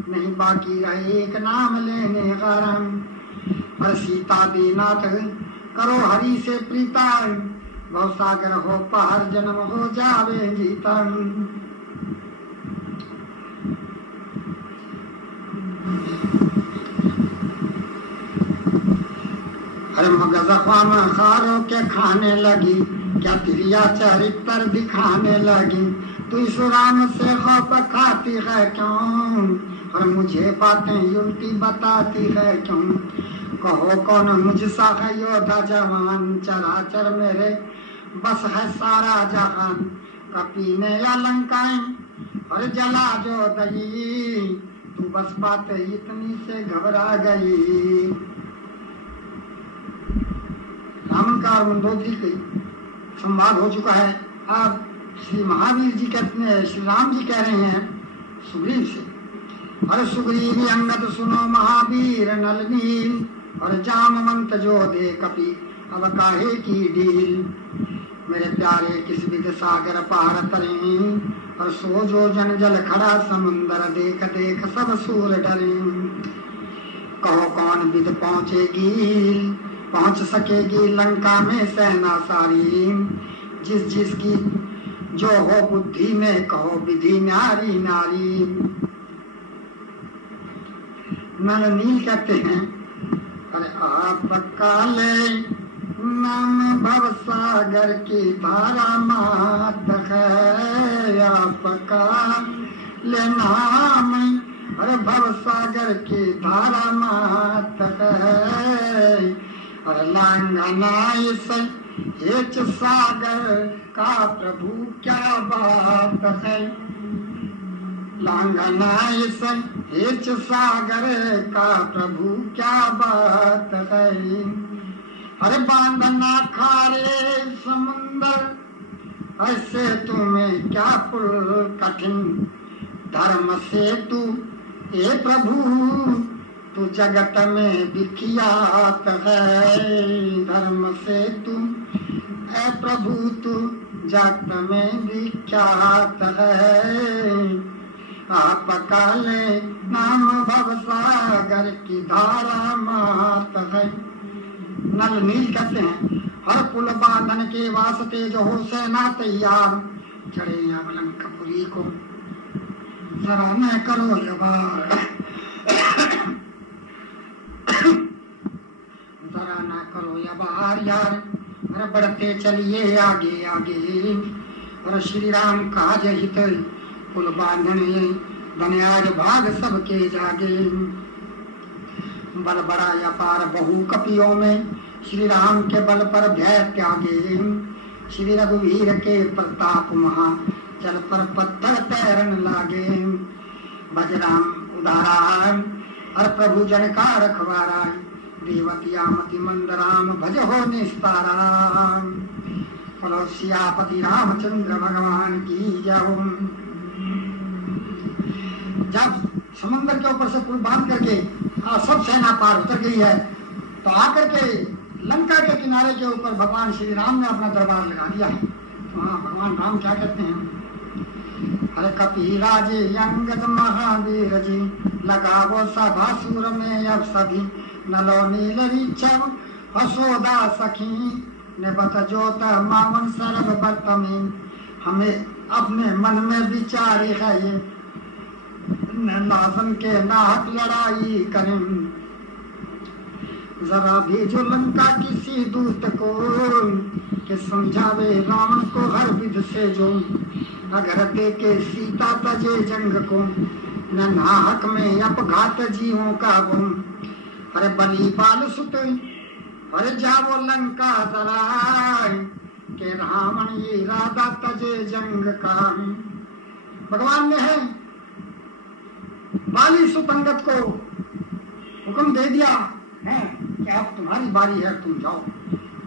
नहीं बाकी रहे एक नाम लेने कारण, अरे सीता दीनाथ करो हरि से प्रीता, भव सागर हो पार जन्म हो जावे जीता। अरे मगजख्वाम खारों के खाने लगी, क्या तिरिया चरित्र दिखाने लगी, तू इस राम से खौफ खाती है क्यों, और मुझे बातें उल्टी बताती है क्यों, कहो कौन मुझसा है योद्धा जवान, चराचर मेरे बस है सारा जहान, कपी ने या लंकाएं और जला जो दई, तू बस बातें इतनी से घबरा गई। रावण का और मंदोदरी की संवाद हो चुका है। अब श्री महावीर जी कहते हैं, श्री राम जी कह रहे हैं सुग्रीव से, अरे सुग्रीव अंगद सुनो महावीर नल नील, और जामवंत जो दे कपि अब काहे की ढील, मेरे प्यारे किस विध सागर पार तरे, और सो जो जन जल खड़ा समुंदर देख देख सब सूर डरे, कहो कौन विध पहुंच सकेगी लंका में सेना सारी, जिस जिसकी जो हो बुद्धि में कहो विधि नारी नारी। नल नील कहते हैं, अरे आप काले नाम भव सागर की धारा मात है, आपका ले नाम अरे भव सागर की धारा मात है, और लांघना इस हेच सागर का प्रभु क्या बात है, लांघना इस हेच सागर का प्रभु क्या बात है, अरे बांधना खारे समुंदर ऐसे तुम्हें क्या पुल कठिन, धर्म से तू ए प्रभु तू जगत में विख्यात है, धर्म से तू ए प्रभु तू जगत में विख्यात है। आप काले नाम भवसागर की धारा मात है। नल नील कहते हैं, हर पुल बांधन के वास्ते जो हो सेना तैयार, चढ़े लंकापुरी को जरा न करो यवार, जरा ना करो यवार यार, अरे बढ़ते चलिए आगे आगे। और श्री राम काज हित पुल बांधने, बनियाज भाग सबके जागे। बल बड़ा अपार बहु कपियों में, श्री राम के बल पर भय त्यागे। श्री रघुवीर के प्रताप महा, जल पर पत्थर तैरन लागे। भजराम उदारा हर प्रभु जन का रखवारा, देवतियामति मंदराम भज हो निस्तारा। बोलो सियापति रामचंद्र भगवान की जय। जब समुद्र के ऊपर से पुल बांध करके सब सेना पार उतर गई है, तो आकर के लंका के किनारे के ऊपर भगवान श्री राम ने अपना दरबार लगा दिया है। तो हाँ, भगवान राम क्या कहते हैं, हरे कपिराज अंगद महावीर जी, लगावो सभासुर में अब सभी, नलो नील ऋषभ हसोदा सखी, निबत जोत मावन सरब बत में। हमें अपने मन में विचारी है ये, नासन के नाहक लड़ाई करें। जरा भेजो लंका किसी दूत को, कि समझावे रावण को हर विध से जो। अगर देखे सीता तजे जंग को, न नाहक में अपघात जीवों का गुम। अरे बलि बाल सुत अरे जावो लंका जरा, के रावण ये इरादा तजे जंग का। भगवान ने है बाली सुतंगत को हुक्म दे दिया है कि अब तुम्हारी बारी है, तुम जाओ।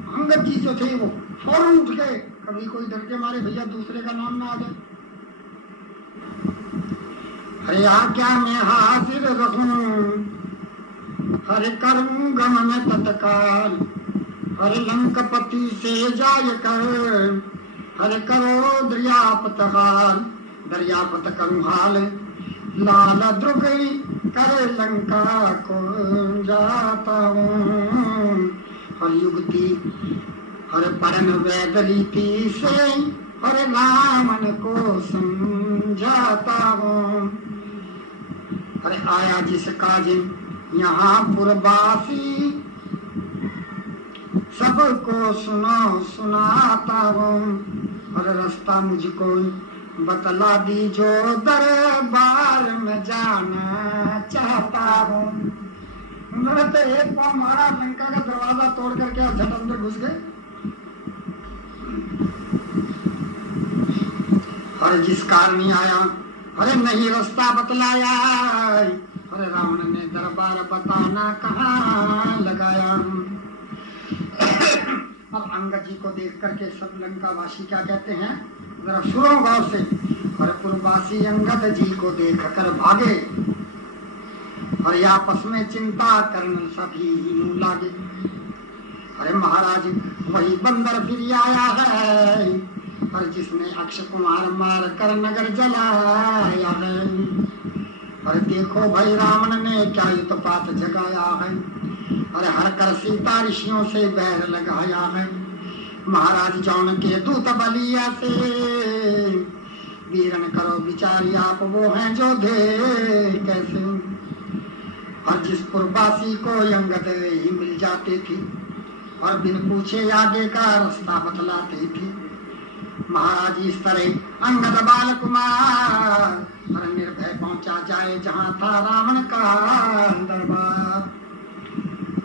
अंगद जी जो थे वो फौरन उठ गए, कभी कोई डर के मारे भैया दूसरे का नाम ना आ जाए। हरे आज्ञा में हाजिर रहूं, हरे करूं गम में तत्काल। हरे लंकपति से जाय कर, हरे करो दरियापत हाल। दरियापत करूं हाल, लाल द्रुग करे लंका को जाता हूँ। हर युगती हर परन वैद रीति से, हर रामन को समझाता हूँ। अरे आया जिस काज यहाँ पुरवासी, सबको सुनो सुनाता हूँ। और रास्ता मुझको बतला दी जो दरबार में जाना चाहता हूँ। उन्होंने तो एक पाँव मारा, लंका का दरवाजा तोड़ करके झट अंदर घुस गए। और जिस कारण आया, अरे नहीं रास्ता बतलाया। अरे रावण ने दरबार बताना कहाँ लगाया। अब अंगद जी को देख करके सब लंका वासी क्या कहते हैं, जरा सुनो गौर से। और पुरवासी अंगद जी को देख कर भागे, और आपस में चिंता करने सभी यूं लागे। अरे महाराज वही बंदर फिर आया है, और जिसने अक्षय कुमार मार कर नगर जलाया है। और देखो भाई रावण ने क्या युतपात जगाया है, अरे हर कर सीता ऋषियों से बैर लगाया है। महाराज जौन के दूत बलिया से, वीरन करो विचारी आप वो हैं जो दे कैसे। और जिस पुरवासी को अंगद ही मिल जाते थे, और बिन पूछे आगे का रास्ता बतलाते थे। महाराज इस तरह अंगद बाल कुमार, और निर्भय पहुंचा जाए जहाँ था रावण का दरबार।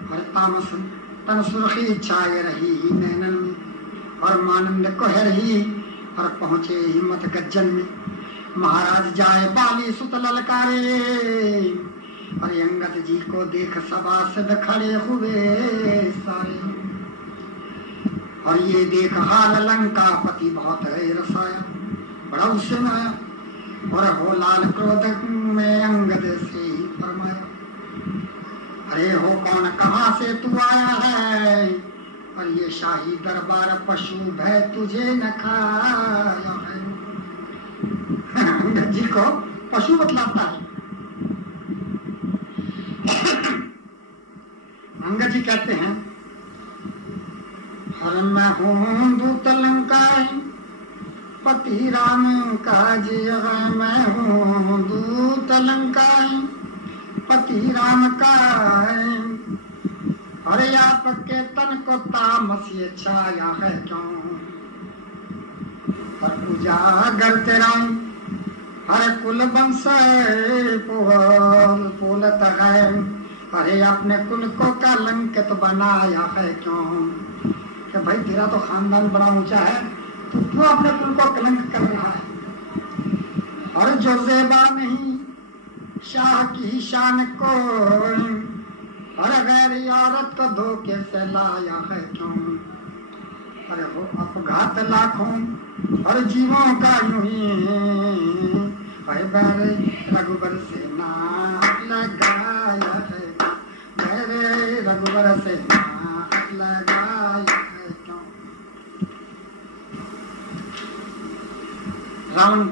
और तामस तन सुर्खी छाए रही नैनन में, और मानंद कोहर ही, और पहुंचे हिम्मत गज्जन में। महाराज जाए बाली सुत ललकारे, और अंगद जी को देख सभासद खड़े हुए सारे। और ये देख हाल लंका पति बहुत है रसाया, बड़ा उससे में आया और हो लाल क्रोध में अंगद से ही फरमाया, अरे हो कौन कहाँ से तू आया है, और ये शाही दरबार पशु भय तुझे न खाया है। अंगद जी को पशु बतलाता है। अंगद जी कहते हैं, हर मैं हूँ दूत लंकाई पति राम का जी, मैं हूँ दूत लंकाई पति राम का। अरे आपके तन को तामस ये छाया है क्यों, पर उजागर तेरा हर कुल वंश पोलत है। अरे अपने कुल को कलंकित बनाया है क्यों, कि भाई तेरा तो खानदान बड़ा ऊंचा है, तो तू अपने कुल को कलंक कर रहा है। और जो ज़ेबा नहीं शाह की शान को, और गैर औरत को धोखे से लाया है क्यों। अरे हो अपघात लाखों और जीवों का यूं ही, रघुबर से ना लगाया है, मेरे रघुबर से ना लगाया है क्यों। रावण,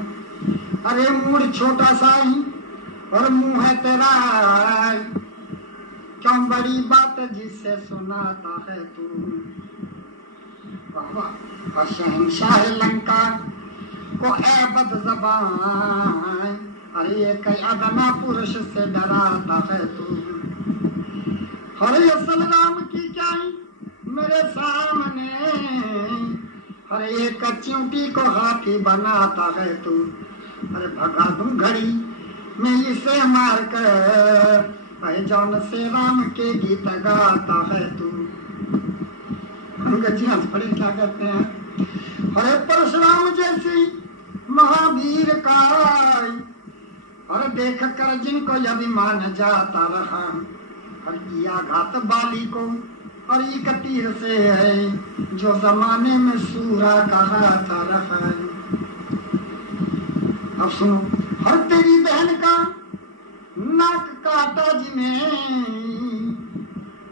अरे मूड छोटा सा ही और मुंह है तेरा, क्यों बड़ी बात जिससे सुनाता है तू। और शहंशाह लंका को ए बद ज़बान, अरे ये कई अदना पुरुष से डराता है तू। अरे असल राम की क्या मेरे सामने, अरे एक चिंटी को हाथी बनाता है तू। अरे भगा दूं घड़ी मैं इसे मार कर, भाई जौन से राम के गीत गाता है तू। गजियां बड़ी क्या कहते हैं, अरे परशुराम जैसी महावीर का, और देख कर जिनको अभिमान जाता रहा, और किया घात बाली को और एक तीर से है, जो जमाने में सूरा कहा था रहा है। अब सुनो, हर तेरी बहन का नाक काटा जिन्हें,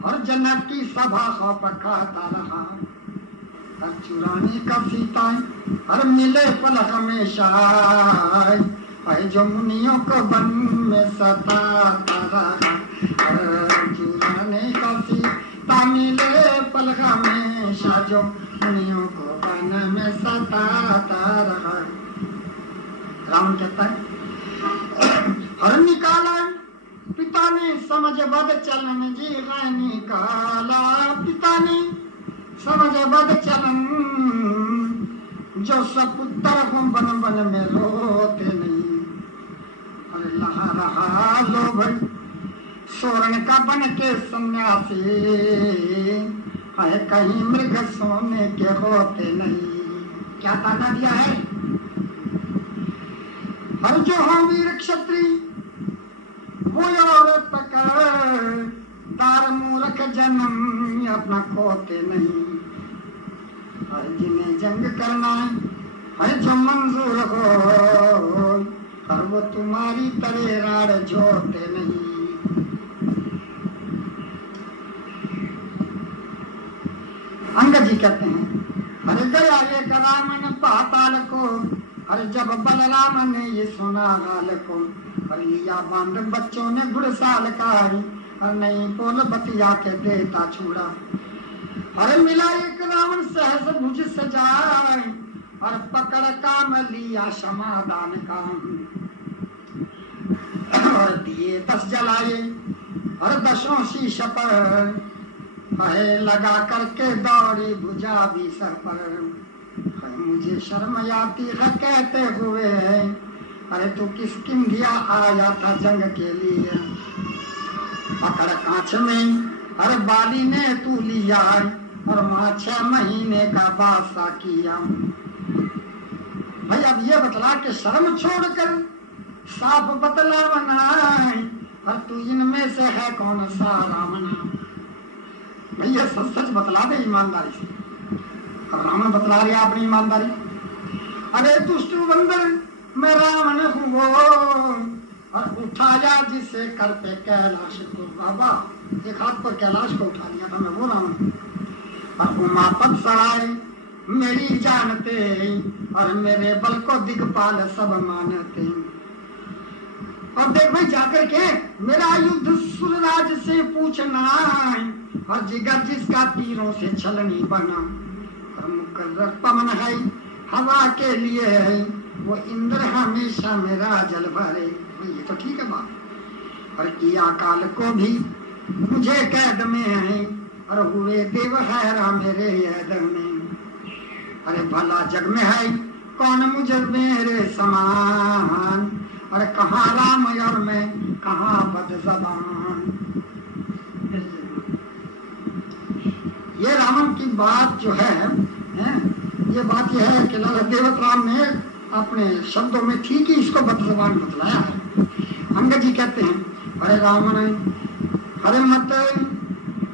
और जनक की सभा को पकाता रहा, हर चुराने का सीता हर मिले पल हमेशा, है जो मुनियों को वन में सताता रहा। हर चुराने का सीता मिले पल हमेशा, जो मुनियों को वन में सताता रहा। राम कहता है, हर निकाला पिता ने समझ बद चलन जी, है निकाला पिता ने समझ बद चलन, जो सपुत्र हो बन बन में रोते नहीं। अरे लहा रहा लो भाई सोरण का बन के सन्यासी, है कहीं मृग सोने के होते नहीं। क्या ताना दिया है, हर जो हो वीर क्षत्रिय वो औरत पकड़, दार मूर्ख जन्म अपना खोते नहीं। हर जिन्हें जंग करना है जो मंजूर हो, हर वो तुम्हारी तरह राड़ जोड़ते नहीं। अंगद जी कहते हैं, अरे गया ये रामन पाताल को, अरे जब बलराम ने ये सुना गाल को, और लिया बांध बच्चों ने गुड़साल का, और नहीं पोल बतिया के देता छुड़ा। अरे मिला एक रावण सहस भुज सजाए, और पकड़ काम लिया समाधान काम, और दिए 10 जलाए और 10 शीश पर, लगा करके दौड़ी भुजा भी सर पर। मुझे शर्म आती है कहते हुए, अरे तू किस किंधिया आया था जंग के लिए। पकड़ कांच में अरे बाली ने तू लिया, और वहाँ 6 महीने का बासा किया। भाई अब ये बतला के शर्म छोड़कर साफ बतला बनाए, और तू इनमें से है कौन सा रावण। भैया सच सच बतला दे ईमानदारी से। रावण बतला रहा अपनी ईमानदारी। अरे दुष्ट बंदर मैं रावण हूँ वो, और उठाया जिसे कर पे कैलाश को। बाबा एक हाथ पर कैलाश को उठा लिया था मैं, वो रावण हूँ। और उमापत सराय मेरी जानते, और मेरे बल को दिग्पाल सब मानते। और देख भाई जाकर के मेरा युद्ध सुरराज से पूछना, और जिगर जिसका तीरों से छलनी बना। और मुकर्रर पवन है हवा के लिए है, वो इंद्र हमेशा मेरा जल भरे। ये तो ठीक है बात। और किया काल को भी मुझे कैद में है, और हुए देव हैरा मेरे यद में। अरे भला जग में है कौन मुझे मेरे समान, और कहाँ राम और मैं कहाँ बदज़बान। ये रावण की बात जो है, ये बात यह है कि लाला देवत राम ने अपने शब्दों में ठीक ही इसको बदज़बान बतलाया है। अंगद जी कहते हैं अरे रावण अरे मत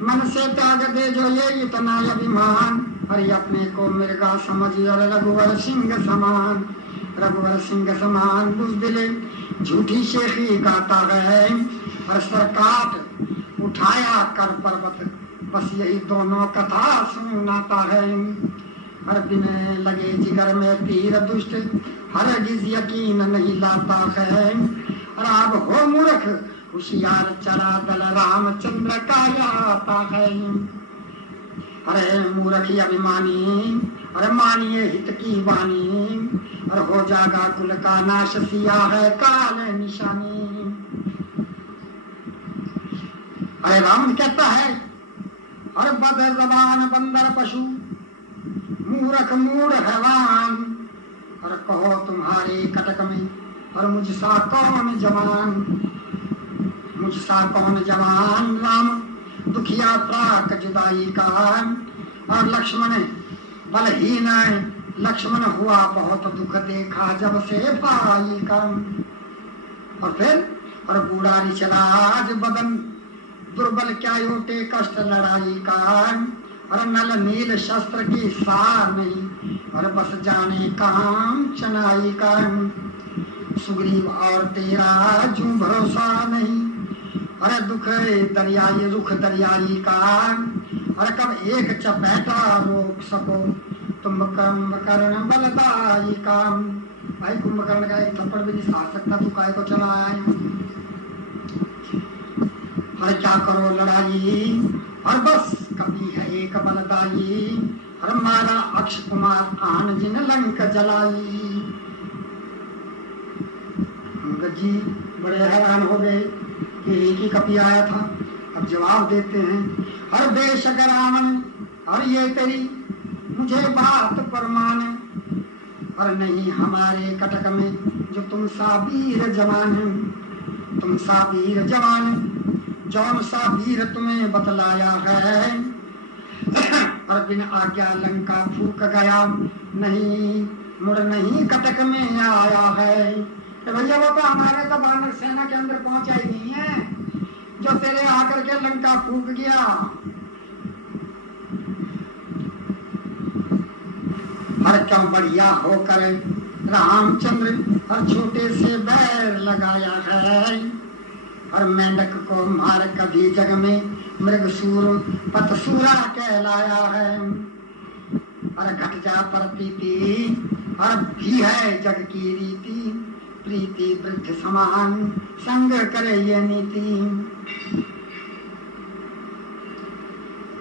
मन से त्याग दे जो ये इतना अभिमान, अरे अपने को मृगा समझ और रघुवर सिंह समान। रघुवर सिंह समान बुज़दिले झूठी शेखी गाता है, और सरकाट उठाया कर पर्वत, बस यही दोनों कथा सुनाता है। हर दिन लगे जिगर में तीर दुष्ट, हरगिज यकीन नहीं लाता है। और अब हो मूर्ख होशियार चला दल रामचंद्र का आता है। अरे मूर्ख अभिमानी, अरे मानिए हित की वाणी, और हो जागा कुल का नाश, सिया है काल निशानी। अरे रावण कहता है अरे बदज़बान बंदर पशु, मूर्ख मूढ़ हैवान, और कहो तुम्हारे कटक में और मुझसा कौन जवान। मुझसा कौन जवान राम दुखिया प्राक जुदाई का, और लक्ष्मण बलहीन लक्ष्मण हुआ बहुत दुख देखा जब से भाई का। और फिर और बूढ़ा रिचराज बदन दुर्बल क्या योटे कष्ट लड़ाई का, और नल नील शस्त्र की सार नहीं, और बस जाने काम चनाई का। सुग्रीव और तेरा जू भरोसा नहीं, अरे दुख दरियाई रुख दरियाई का, और कब एक चपेटा रोक सको तुम कुंभकर्ण बलदाई का। भाई कुंभकर्ण का एक थप्पड़ भी नहीं खा सकता, तू काय को चला आए। अरे क्या करो लड़ाई, और बस कभी है एक बलदाई, और मारा अक्ष कुमार आन जिन लंक जलाई। जी बड़े हैरान हो गए कि एक ही कपी आया था। अब जवाब देते हैं हर बेशक रावण, और ये तेरी मुझे बात परमान, और नहीं हमारे कटक में जो तुम सा वीर जवान। तुम सा वीर जवान जौन सा वीर तुम्हें बतलाया है, और बिन आज्ञा लंका फूक गया नहीं, मुड़ नहीं कटक में आया है। तो भैया वो तो हमारे तो बानर सेना के अंदर पहुंचा ही नहीं है, जो तेरे आकर के लंका फूक गया। हर क्यों बढ़िया होकर रामचंद्र हर छोटे से बैर लगाया है, और मेंढक को मार कभी जग में मृगसूर पतसूरा कहलाया है। और घट जा पर प्रीति, और भी है जग की रीति, प्रीति वृद्ध समान संग करे ये नीति।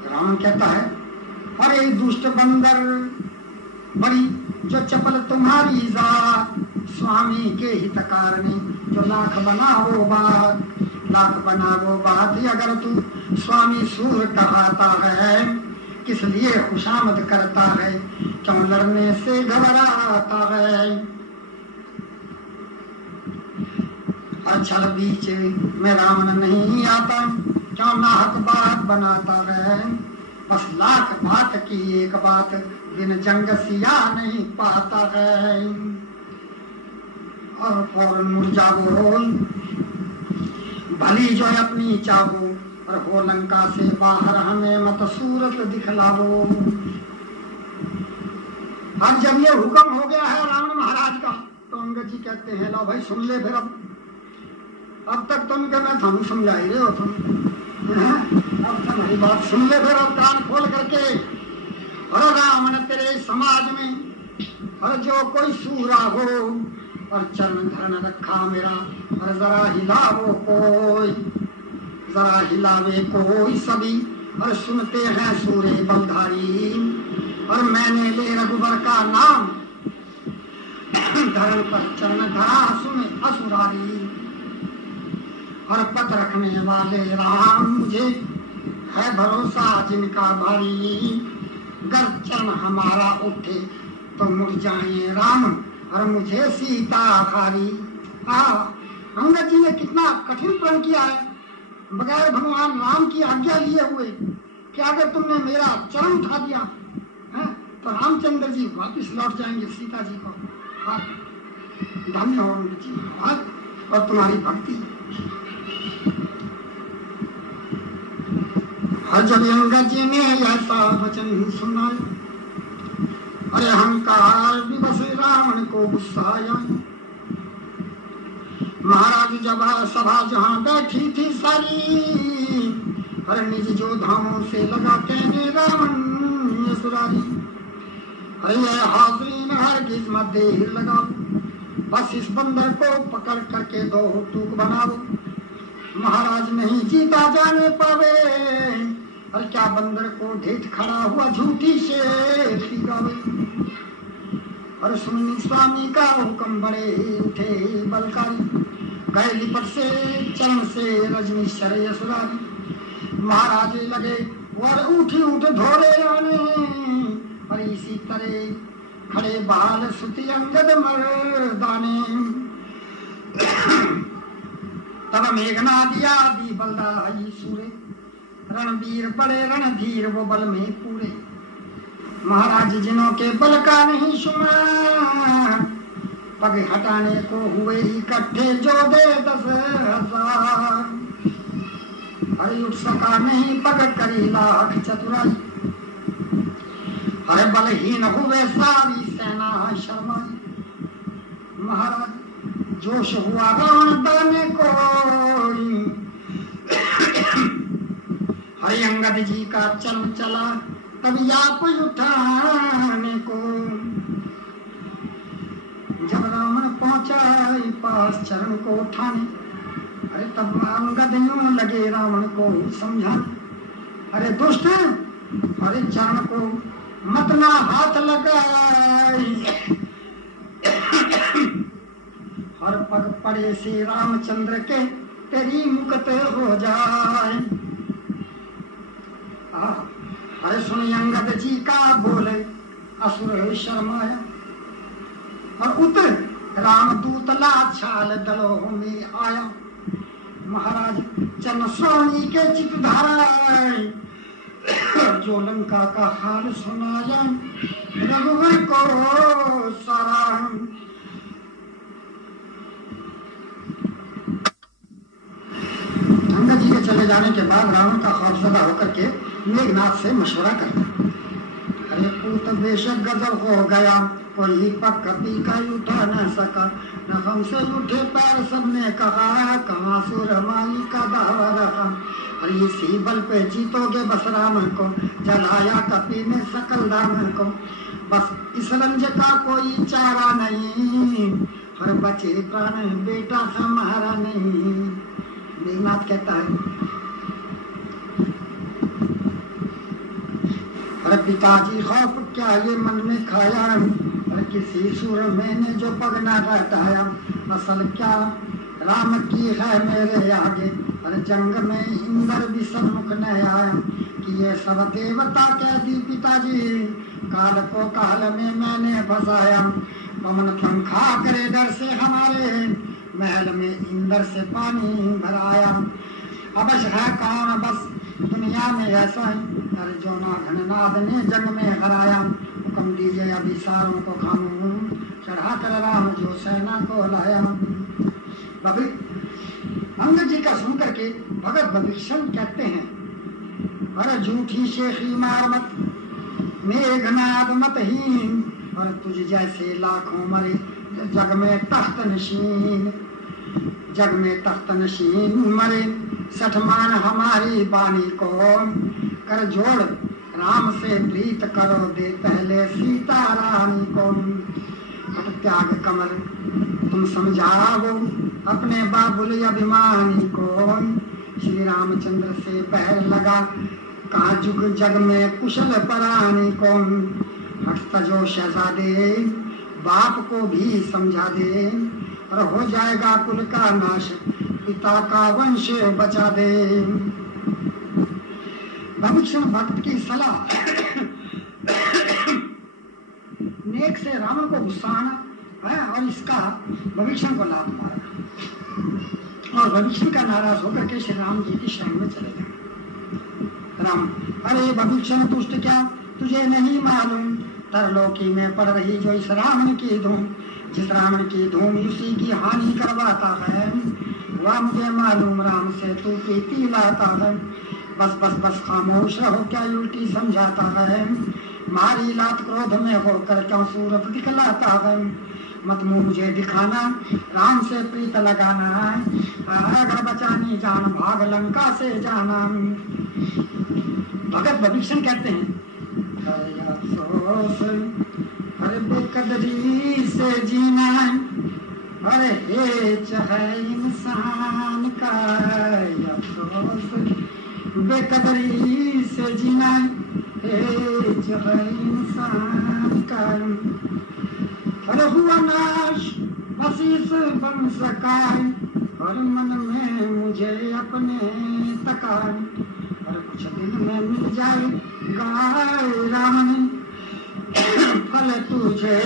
राम कहता है अरे दुष्ट बंदर बड़ी जो चपल तुम्हारी जात, स्वामी के हित कारणी जो लाख बना वो बात। लाख बना वो बात अगर तू स्वामी सूर कहाता है, किस लिए खुशामद करता है, क्यों लड़ने से घबराता है। और छल बीच में रावण नहीं आता, क्यों नाहक बात बनाता है। बस लाख बात की एक बात, बिन जंग सिया नहीं पाता है। और फौरन मुड़ जाओ भली जो अपनी चाहो, और हो लंका से बाहर हमें मत सूरत दिखलाओ। अब जब ये हुक्म हो गया है रावण महाराज का, तो अंगद जी कहते हैं लो भाई सुन ले फिर। अब तक तुम के मैं थानू समझा ही रहे हो तुम, अब तुम्हारी बात सुन ले फिर, अब कान खोल करके। और रावण तेरे समाज में और जो कोई सूरा हो और चरण धरण रखा मेरा, और जरा हिलावो कोई, जरा हिलावे कोई सभी, और सुनते हैं सूरे बलधारी। और मैंने ले रघुबर का नाम धरण पर चरण धरा सुने असुरारी। और पथ रखने वाले राम मुझे है भरोसा जिनका भारी। गर चरण हमारा उठे तो मुड़ जाए राम, और मुझे सीता हारी। अंगद जी ने कितना कठिन प्रण किया है बगैर भगवान राम की आज्ञा लिए हुए, कि अगर तुमने मेरा चरण उठा दिया है तो रामचंद्र जी वापिस लौट जाएंगे सीता जी को। धन्य हो अंगद जी और तुम्हारी भक्ति। और जब अंगद जी ने ऐसा वचन सुना, अरे अहंकार विवश रावण को गुस्सा आया। महाराज जब सभा जहाँ बैठी थी सारी, अरे निज जो धामों से लगा कहने रावण सुरारी। अरे हाजरीन हरगिज मत देर लगाओ, बस इस बंदर को पकड़ करके दो टूक बनाओ। महाराज नहीं जीता जाने पावे, और क्या बंदर को ढेठ खड़ा हुआ झूठी शेर गावे। और सुनी स्वामी का हुक्म बड़े उठे बलकारी, गए लिपट से चरण से रजनी शरय सुरारी। महाराज लगे और उठी उठ धोरे आने, और इसी तरह खड़े बाल सुति अंगद मर्दाने। तब मेघनाद आदि बलदाई सूरे, रणवीर बड़े रणधीर वो बल में पूरे। महाराज जिनों के बल का नहीं शुमार, पग हटाने को हुए इकट्ठे जो दे 10,000। अरे उठ सका नहीं पग करी लाख चतुराई, अरे बलहीन हुए सारी सेना शर्माई। महाराज जोश हुआ रावण दाने को, हरि अंगद जी का चल चला तभी आप उठाने को। जब रावण पहुंचा पास चरण को उठाने, अरे तब अंगद यूं लगे रावण को समझाने। अरे दुष्ट अरे चरण को मत ना हाथ लगाई, हर पग पड़े से रामचंद्र के तेरी मुक्त हो जाए। अरे सुन अंगद जी का बोले असुर शर्माया, और उत रामदूत लाछाल दलों में आया। महाराज चरण स्वामी के चित धाराए, जो लंका का हाल सुनाया रघुवर को सारा। अंगद जी के चले जाने के बाद रावण का खौफजदा होकर के मेघनाथ से मशवरा करता। अरे पूत बेशक गजब हो गया, कोई पक पीका उठा न सका। न हमसे उठे पैर सबने कहा, कहाँ सुरमाई का दावा रहा। और इसी बल पे जीतोगे बस राम को, जलाया कपी ने सकल दाम को। बस इस रंज का कोई चारा नहीं, हर बचे प्राण बेटा हमारा नहीं। मेघनाथ कहता है अरे पिताजी खौफ क्या ये मन में खाया, और किसी सुर मैंने जो पग ना हटाया। असल क्या राम की है मेरे आगे, अरे जंग में इंद्र भी सम्मुख न आया। कि ये सब देवता कह दी पिताजी, काल को काल में मैंने फंसाया। पवन पंखा करे डर से हमारे, महल में इंद्र से पानी भराया। अवश्य है कौन बस दुनिया में ऐसा है, अरे जो ना घननाद ने जंग में हराया। हुक्म दीजिए अभी सारों को खाऊं, चढ़ा कर राम जो सेना को लाया। अंगद जी का सुन करके भगत भविष्य कहते हैं, अरे झूठी शेखी मार मत, मेघनाद मतहीन, और तुझ जैसे लाखों मरे जग में तख्त नशीन, जग में तख्त नशीन मरे। सठमान हमारी बानी को कर जोड़, राम से प्रीत करो दे पहले सीता रानी को। हट त्याग कमल तुम समझाओ अपने बाबुल अभिमानी को, श्री रामचंद्र से पैर लगा कहा जुग जग में कुशल परानी को। हट तजो शहजादे बाप को भी समझा दे, और हो जाएगा कुल का नाश पिता का वंश बचा दे। भविष्य भक्त की सलाह नेक से रावण को गुस्सा आना है, और इसका भविष्य को लाभ मारा, और भविष्य का नाराज होकर के श्री राम जी की शरण में चले गए। राम, अरे भविष्य दुष्ट क्या तुझे नहीं मालूम, तरलोकी में पड़ रही जो इस रावण की धूम, जिस रावण की धूम उसी की हानि करवाता है, वह मुझे मालूम राम से तू प्रीति लाता है। बस बस बस खामोश रहो क्या उल्टी समझाता है, मारी लात क्रोध में होकर क्यों सूरत दिखलाता है। मत मुझे दिखाना राम से प्रीत लगाना है, अगर बचानी जान भाग लंका से जाना। भगत भविष्य कहते हैं अफसोस अरे बेकदरी से जीना, अरे हेच है इंसान का अफसोस, बेकदरी से जीना हेच है इंसान का। अरे हुआ नाश बस इस वंश का, और मन में मुझे अपने तकाए, और कुछ दिन में मिल जाए गाय राम फल तुझे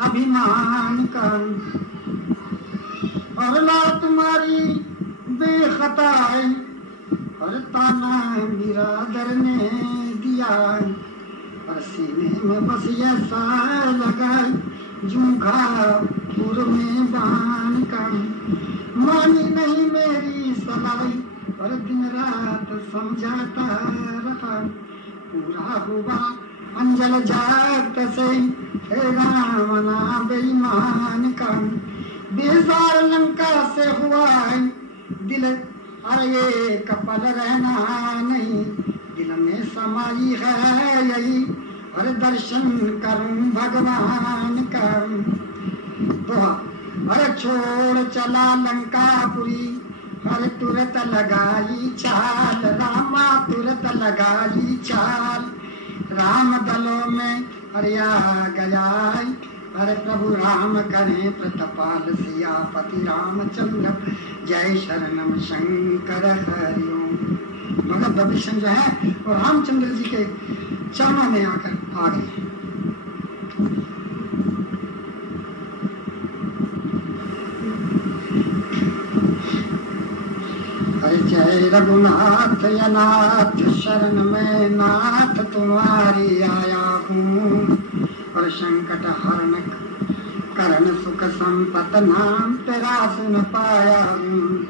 अभिमान का। और ला तुम्हारी बेखताई, और ताना बिरादर ने दिया, और सीने में बस ये सा लगाई जूघा पुर में बान का। मानी नहीं मेरी सलाई, और दिन रात समझाता रहा, पूरा हुआ अंजल जात से रावणा बेईमान का। बेजार लंका से हुआ दिल, अरे कपल रहना नहीं, दिल में समाई है यही, और दर्शन करूं भगवान का। तो अरे छोड़ चला लंकापुरी, अरे तुरंत लगाई चाल रामा, तुरंत लगाई चाल, राम दलों में अरे आ गया, अरे प्रभु राम करें प्रतपाल सियापति रामचंद्र, जय शरणम शंकर हरिओम। मगर भविष्य जो है वो रामचंद्र जी के चरणों में आकर आ गए। जय रघुनाथ अनाथ शरण में नाथ तुम्हारी आया हूँ, और संकट हरण करण सुख संपत नाम तेरा सुन पाया हूँ।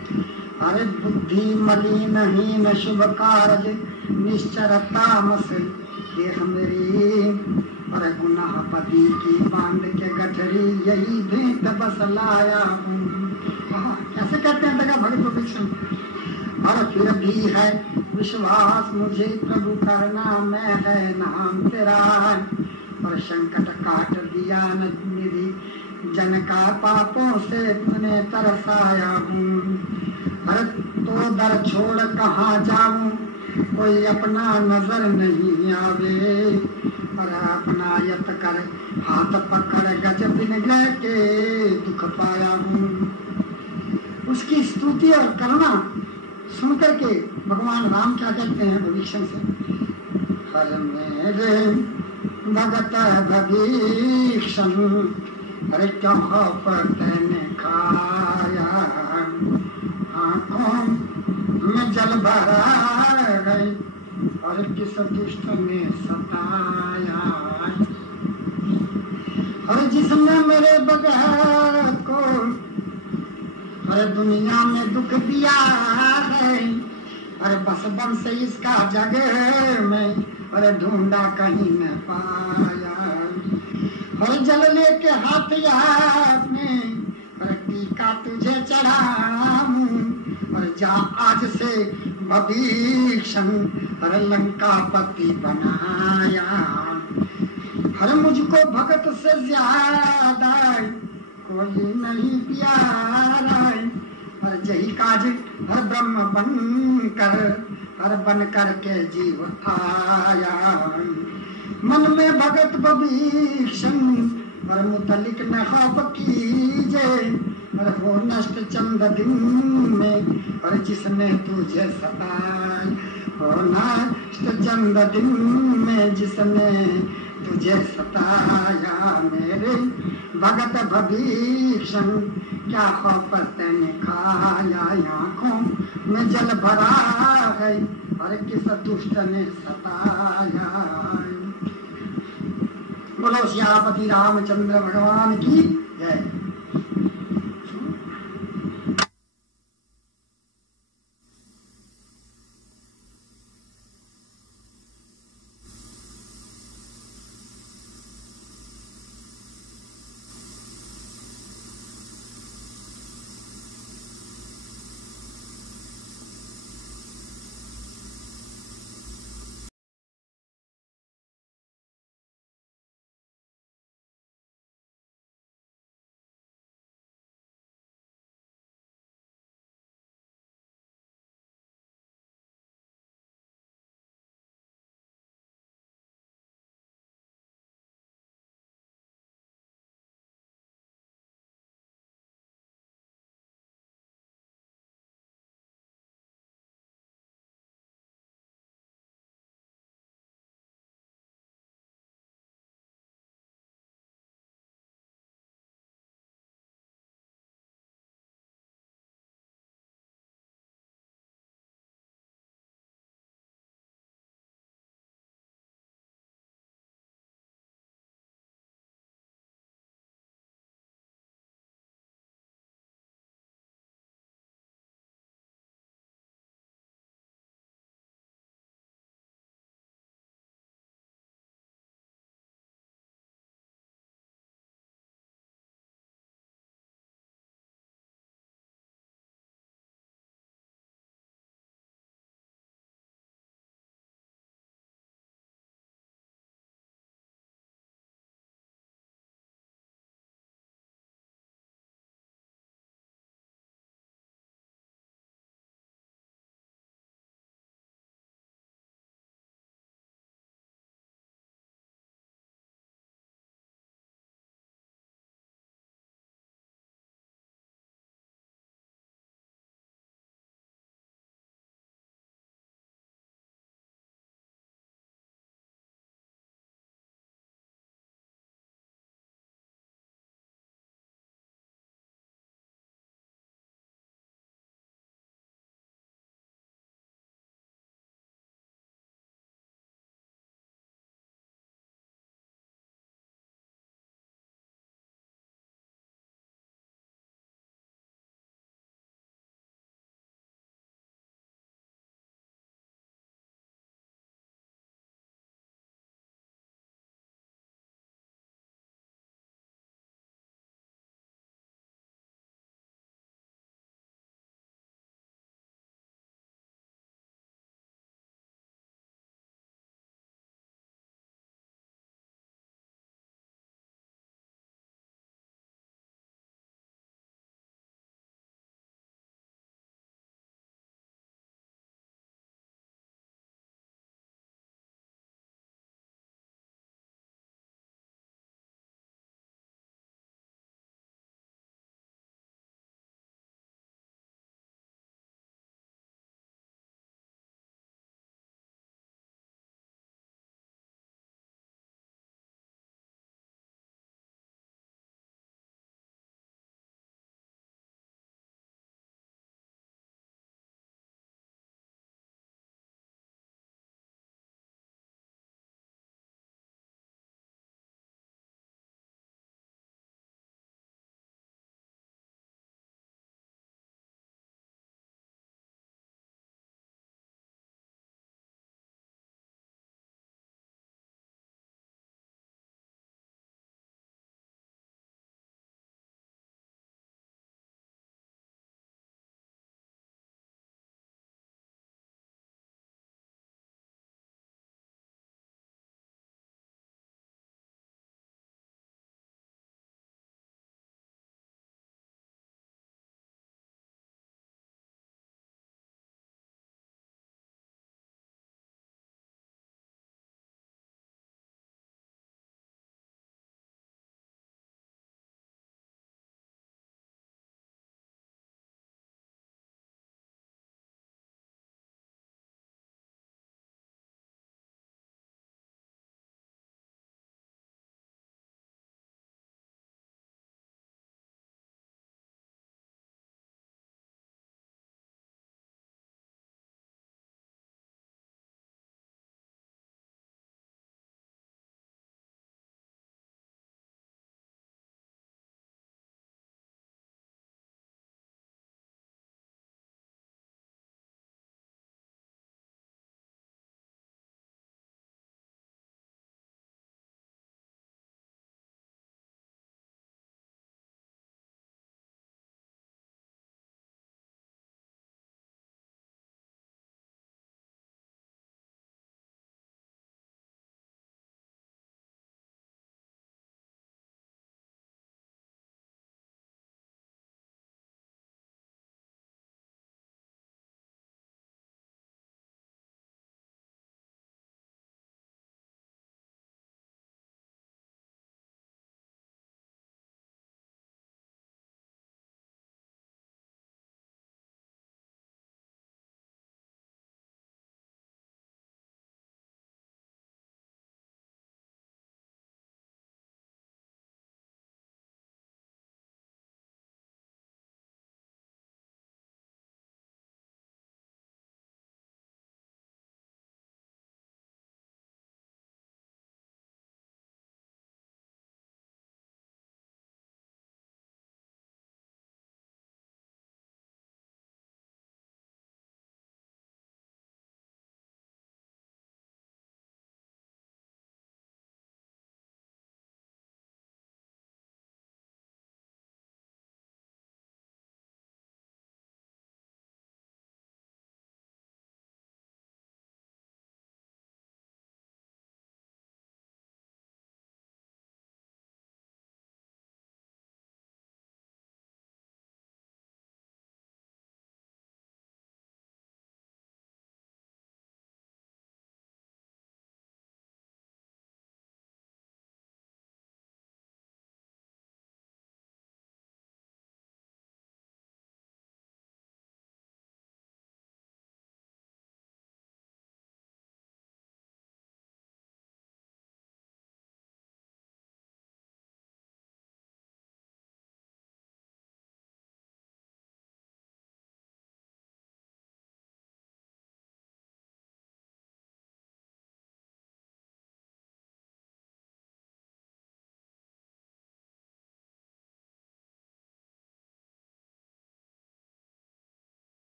अरे बुद्धि मलिन हीन शुभ कार्य निश्चरता मस देह मेरी, और गुनाह पति की बांध के गठरी यही भेंट बस लाया हूँ। कैसे कहते हैं तका भगत भविष्य, और फिर भी है विश्वास मुझे प्रभु करना मैं है नाम तेरा, और संकट काट दिया निधि जन का पापों से तूने तरसाया हूँ। अरे तो दर छोड़ कहाँ जाऊं, कोई अपना नजर नहीं आवे, और अपना यत कर हाथ पकड़ गज बिन गए के दुख पाया हूँ। उसकी स्तुति और करुणा सुनकर के भगवान राम क्या कहते हैं भविष्य से, हर मेरे भगत भविष्य, अरे क्यों पतने खाया, आंखों में जल भरा गई, और किस दुष्ट ने सताया, और जिसने मेरे बगैर को अरे दुनिया में दुख दिया है, अरे बस बन से इसका जग में अरे ढूंढा कहीं न पाया। हर जल लेके हाथ आपने, अरे टीका तुझे चढ़ाऊं, और जा आज से भीषण हर लंकापति बनाया। हर मुझको भगत से ज्यादा कोई नहीं प्यारा, हर जही काज हर ब्रह्म बन कर के जीव आया। मन में भगत भीषण और मुतलिक न खौफ कीजे, और हो नष्ट चंद दिन में और जिसने तुझे सताया। हो नष्ट चंद दिन में जिसने तुझे सताया। मेरे भगत भीषण क्या खौफ तैने खाया। आँखों में जल भरा है और किस दुष्ट ने सताया। बोलो सियापति रामचंद्र भगवान की जय।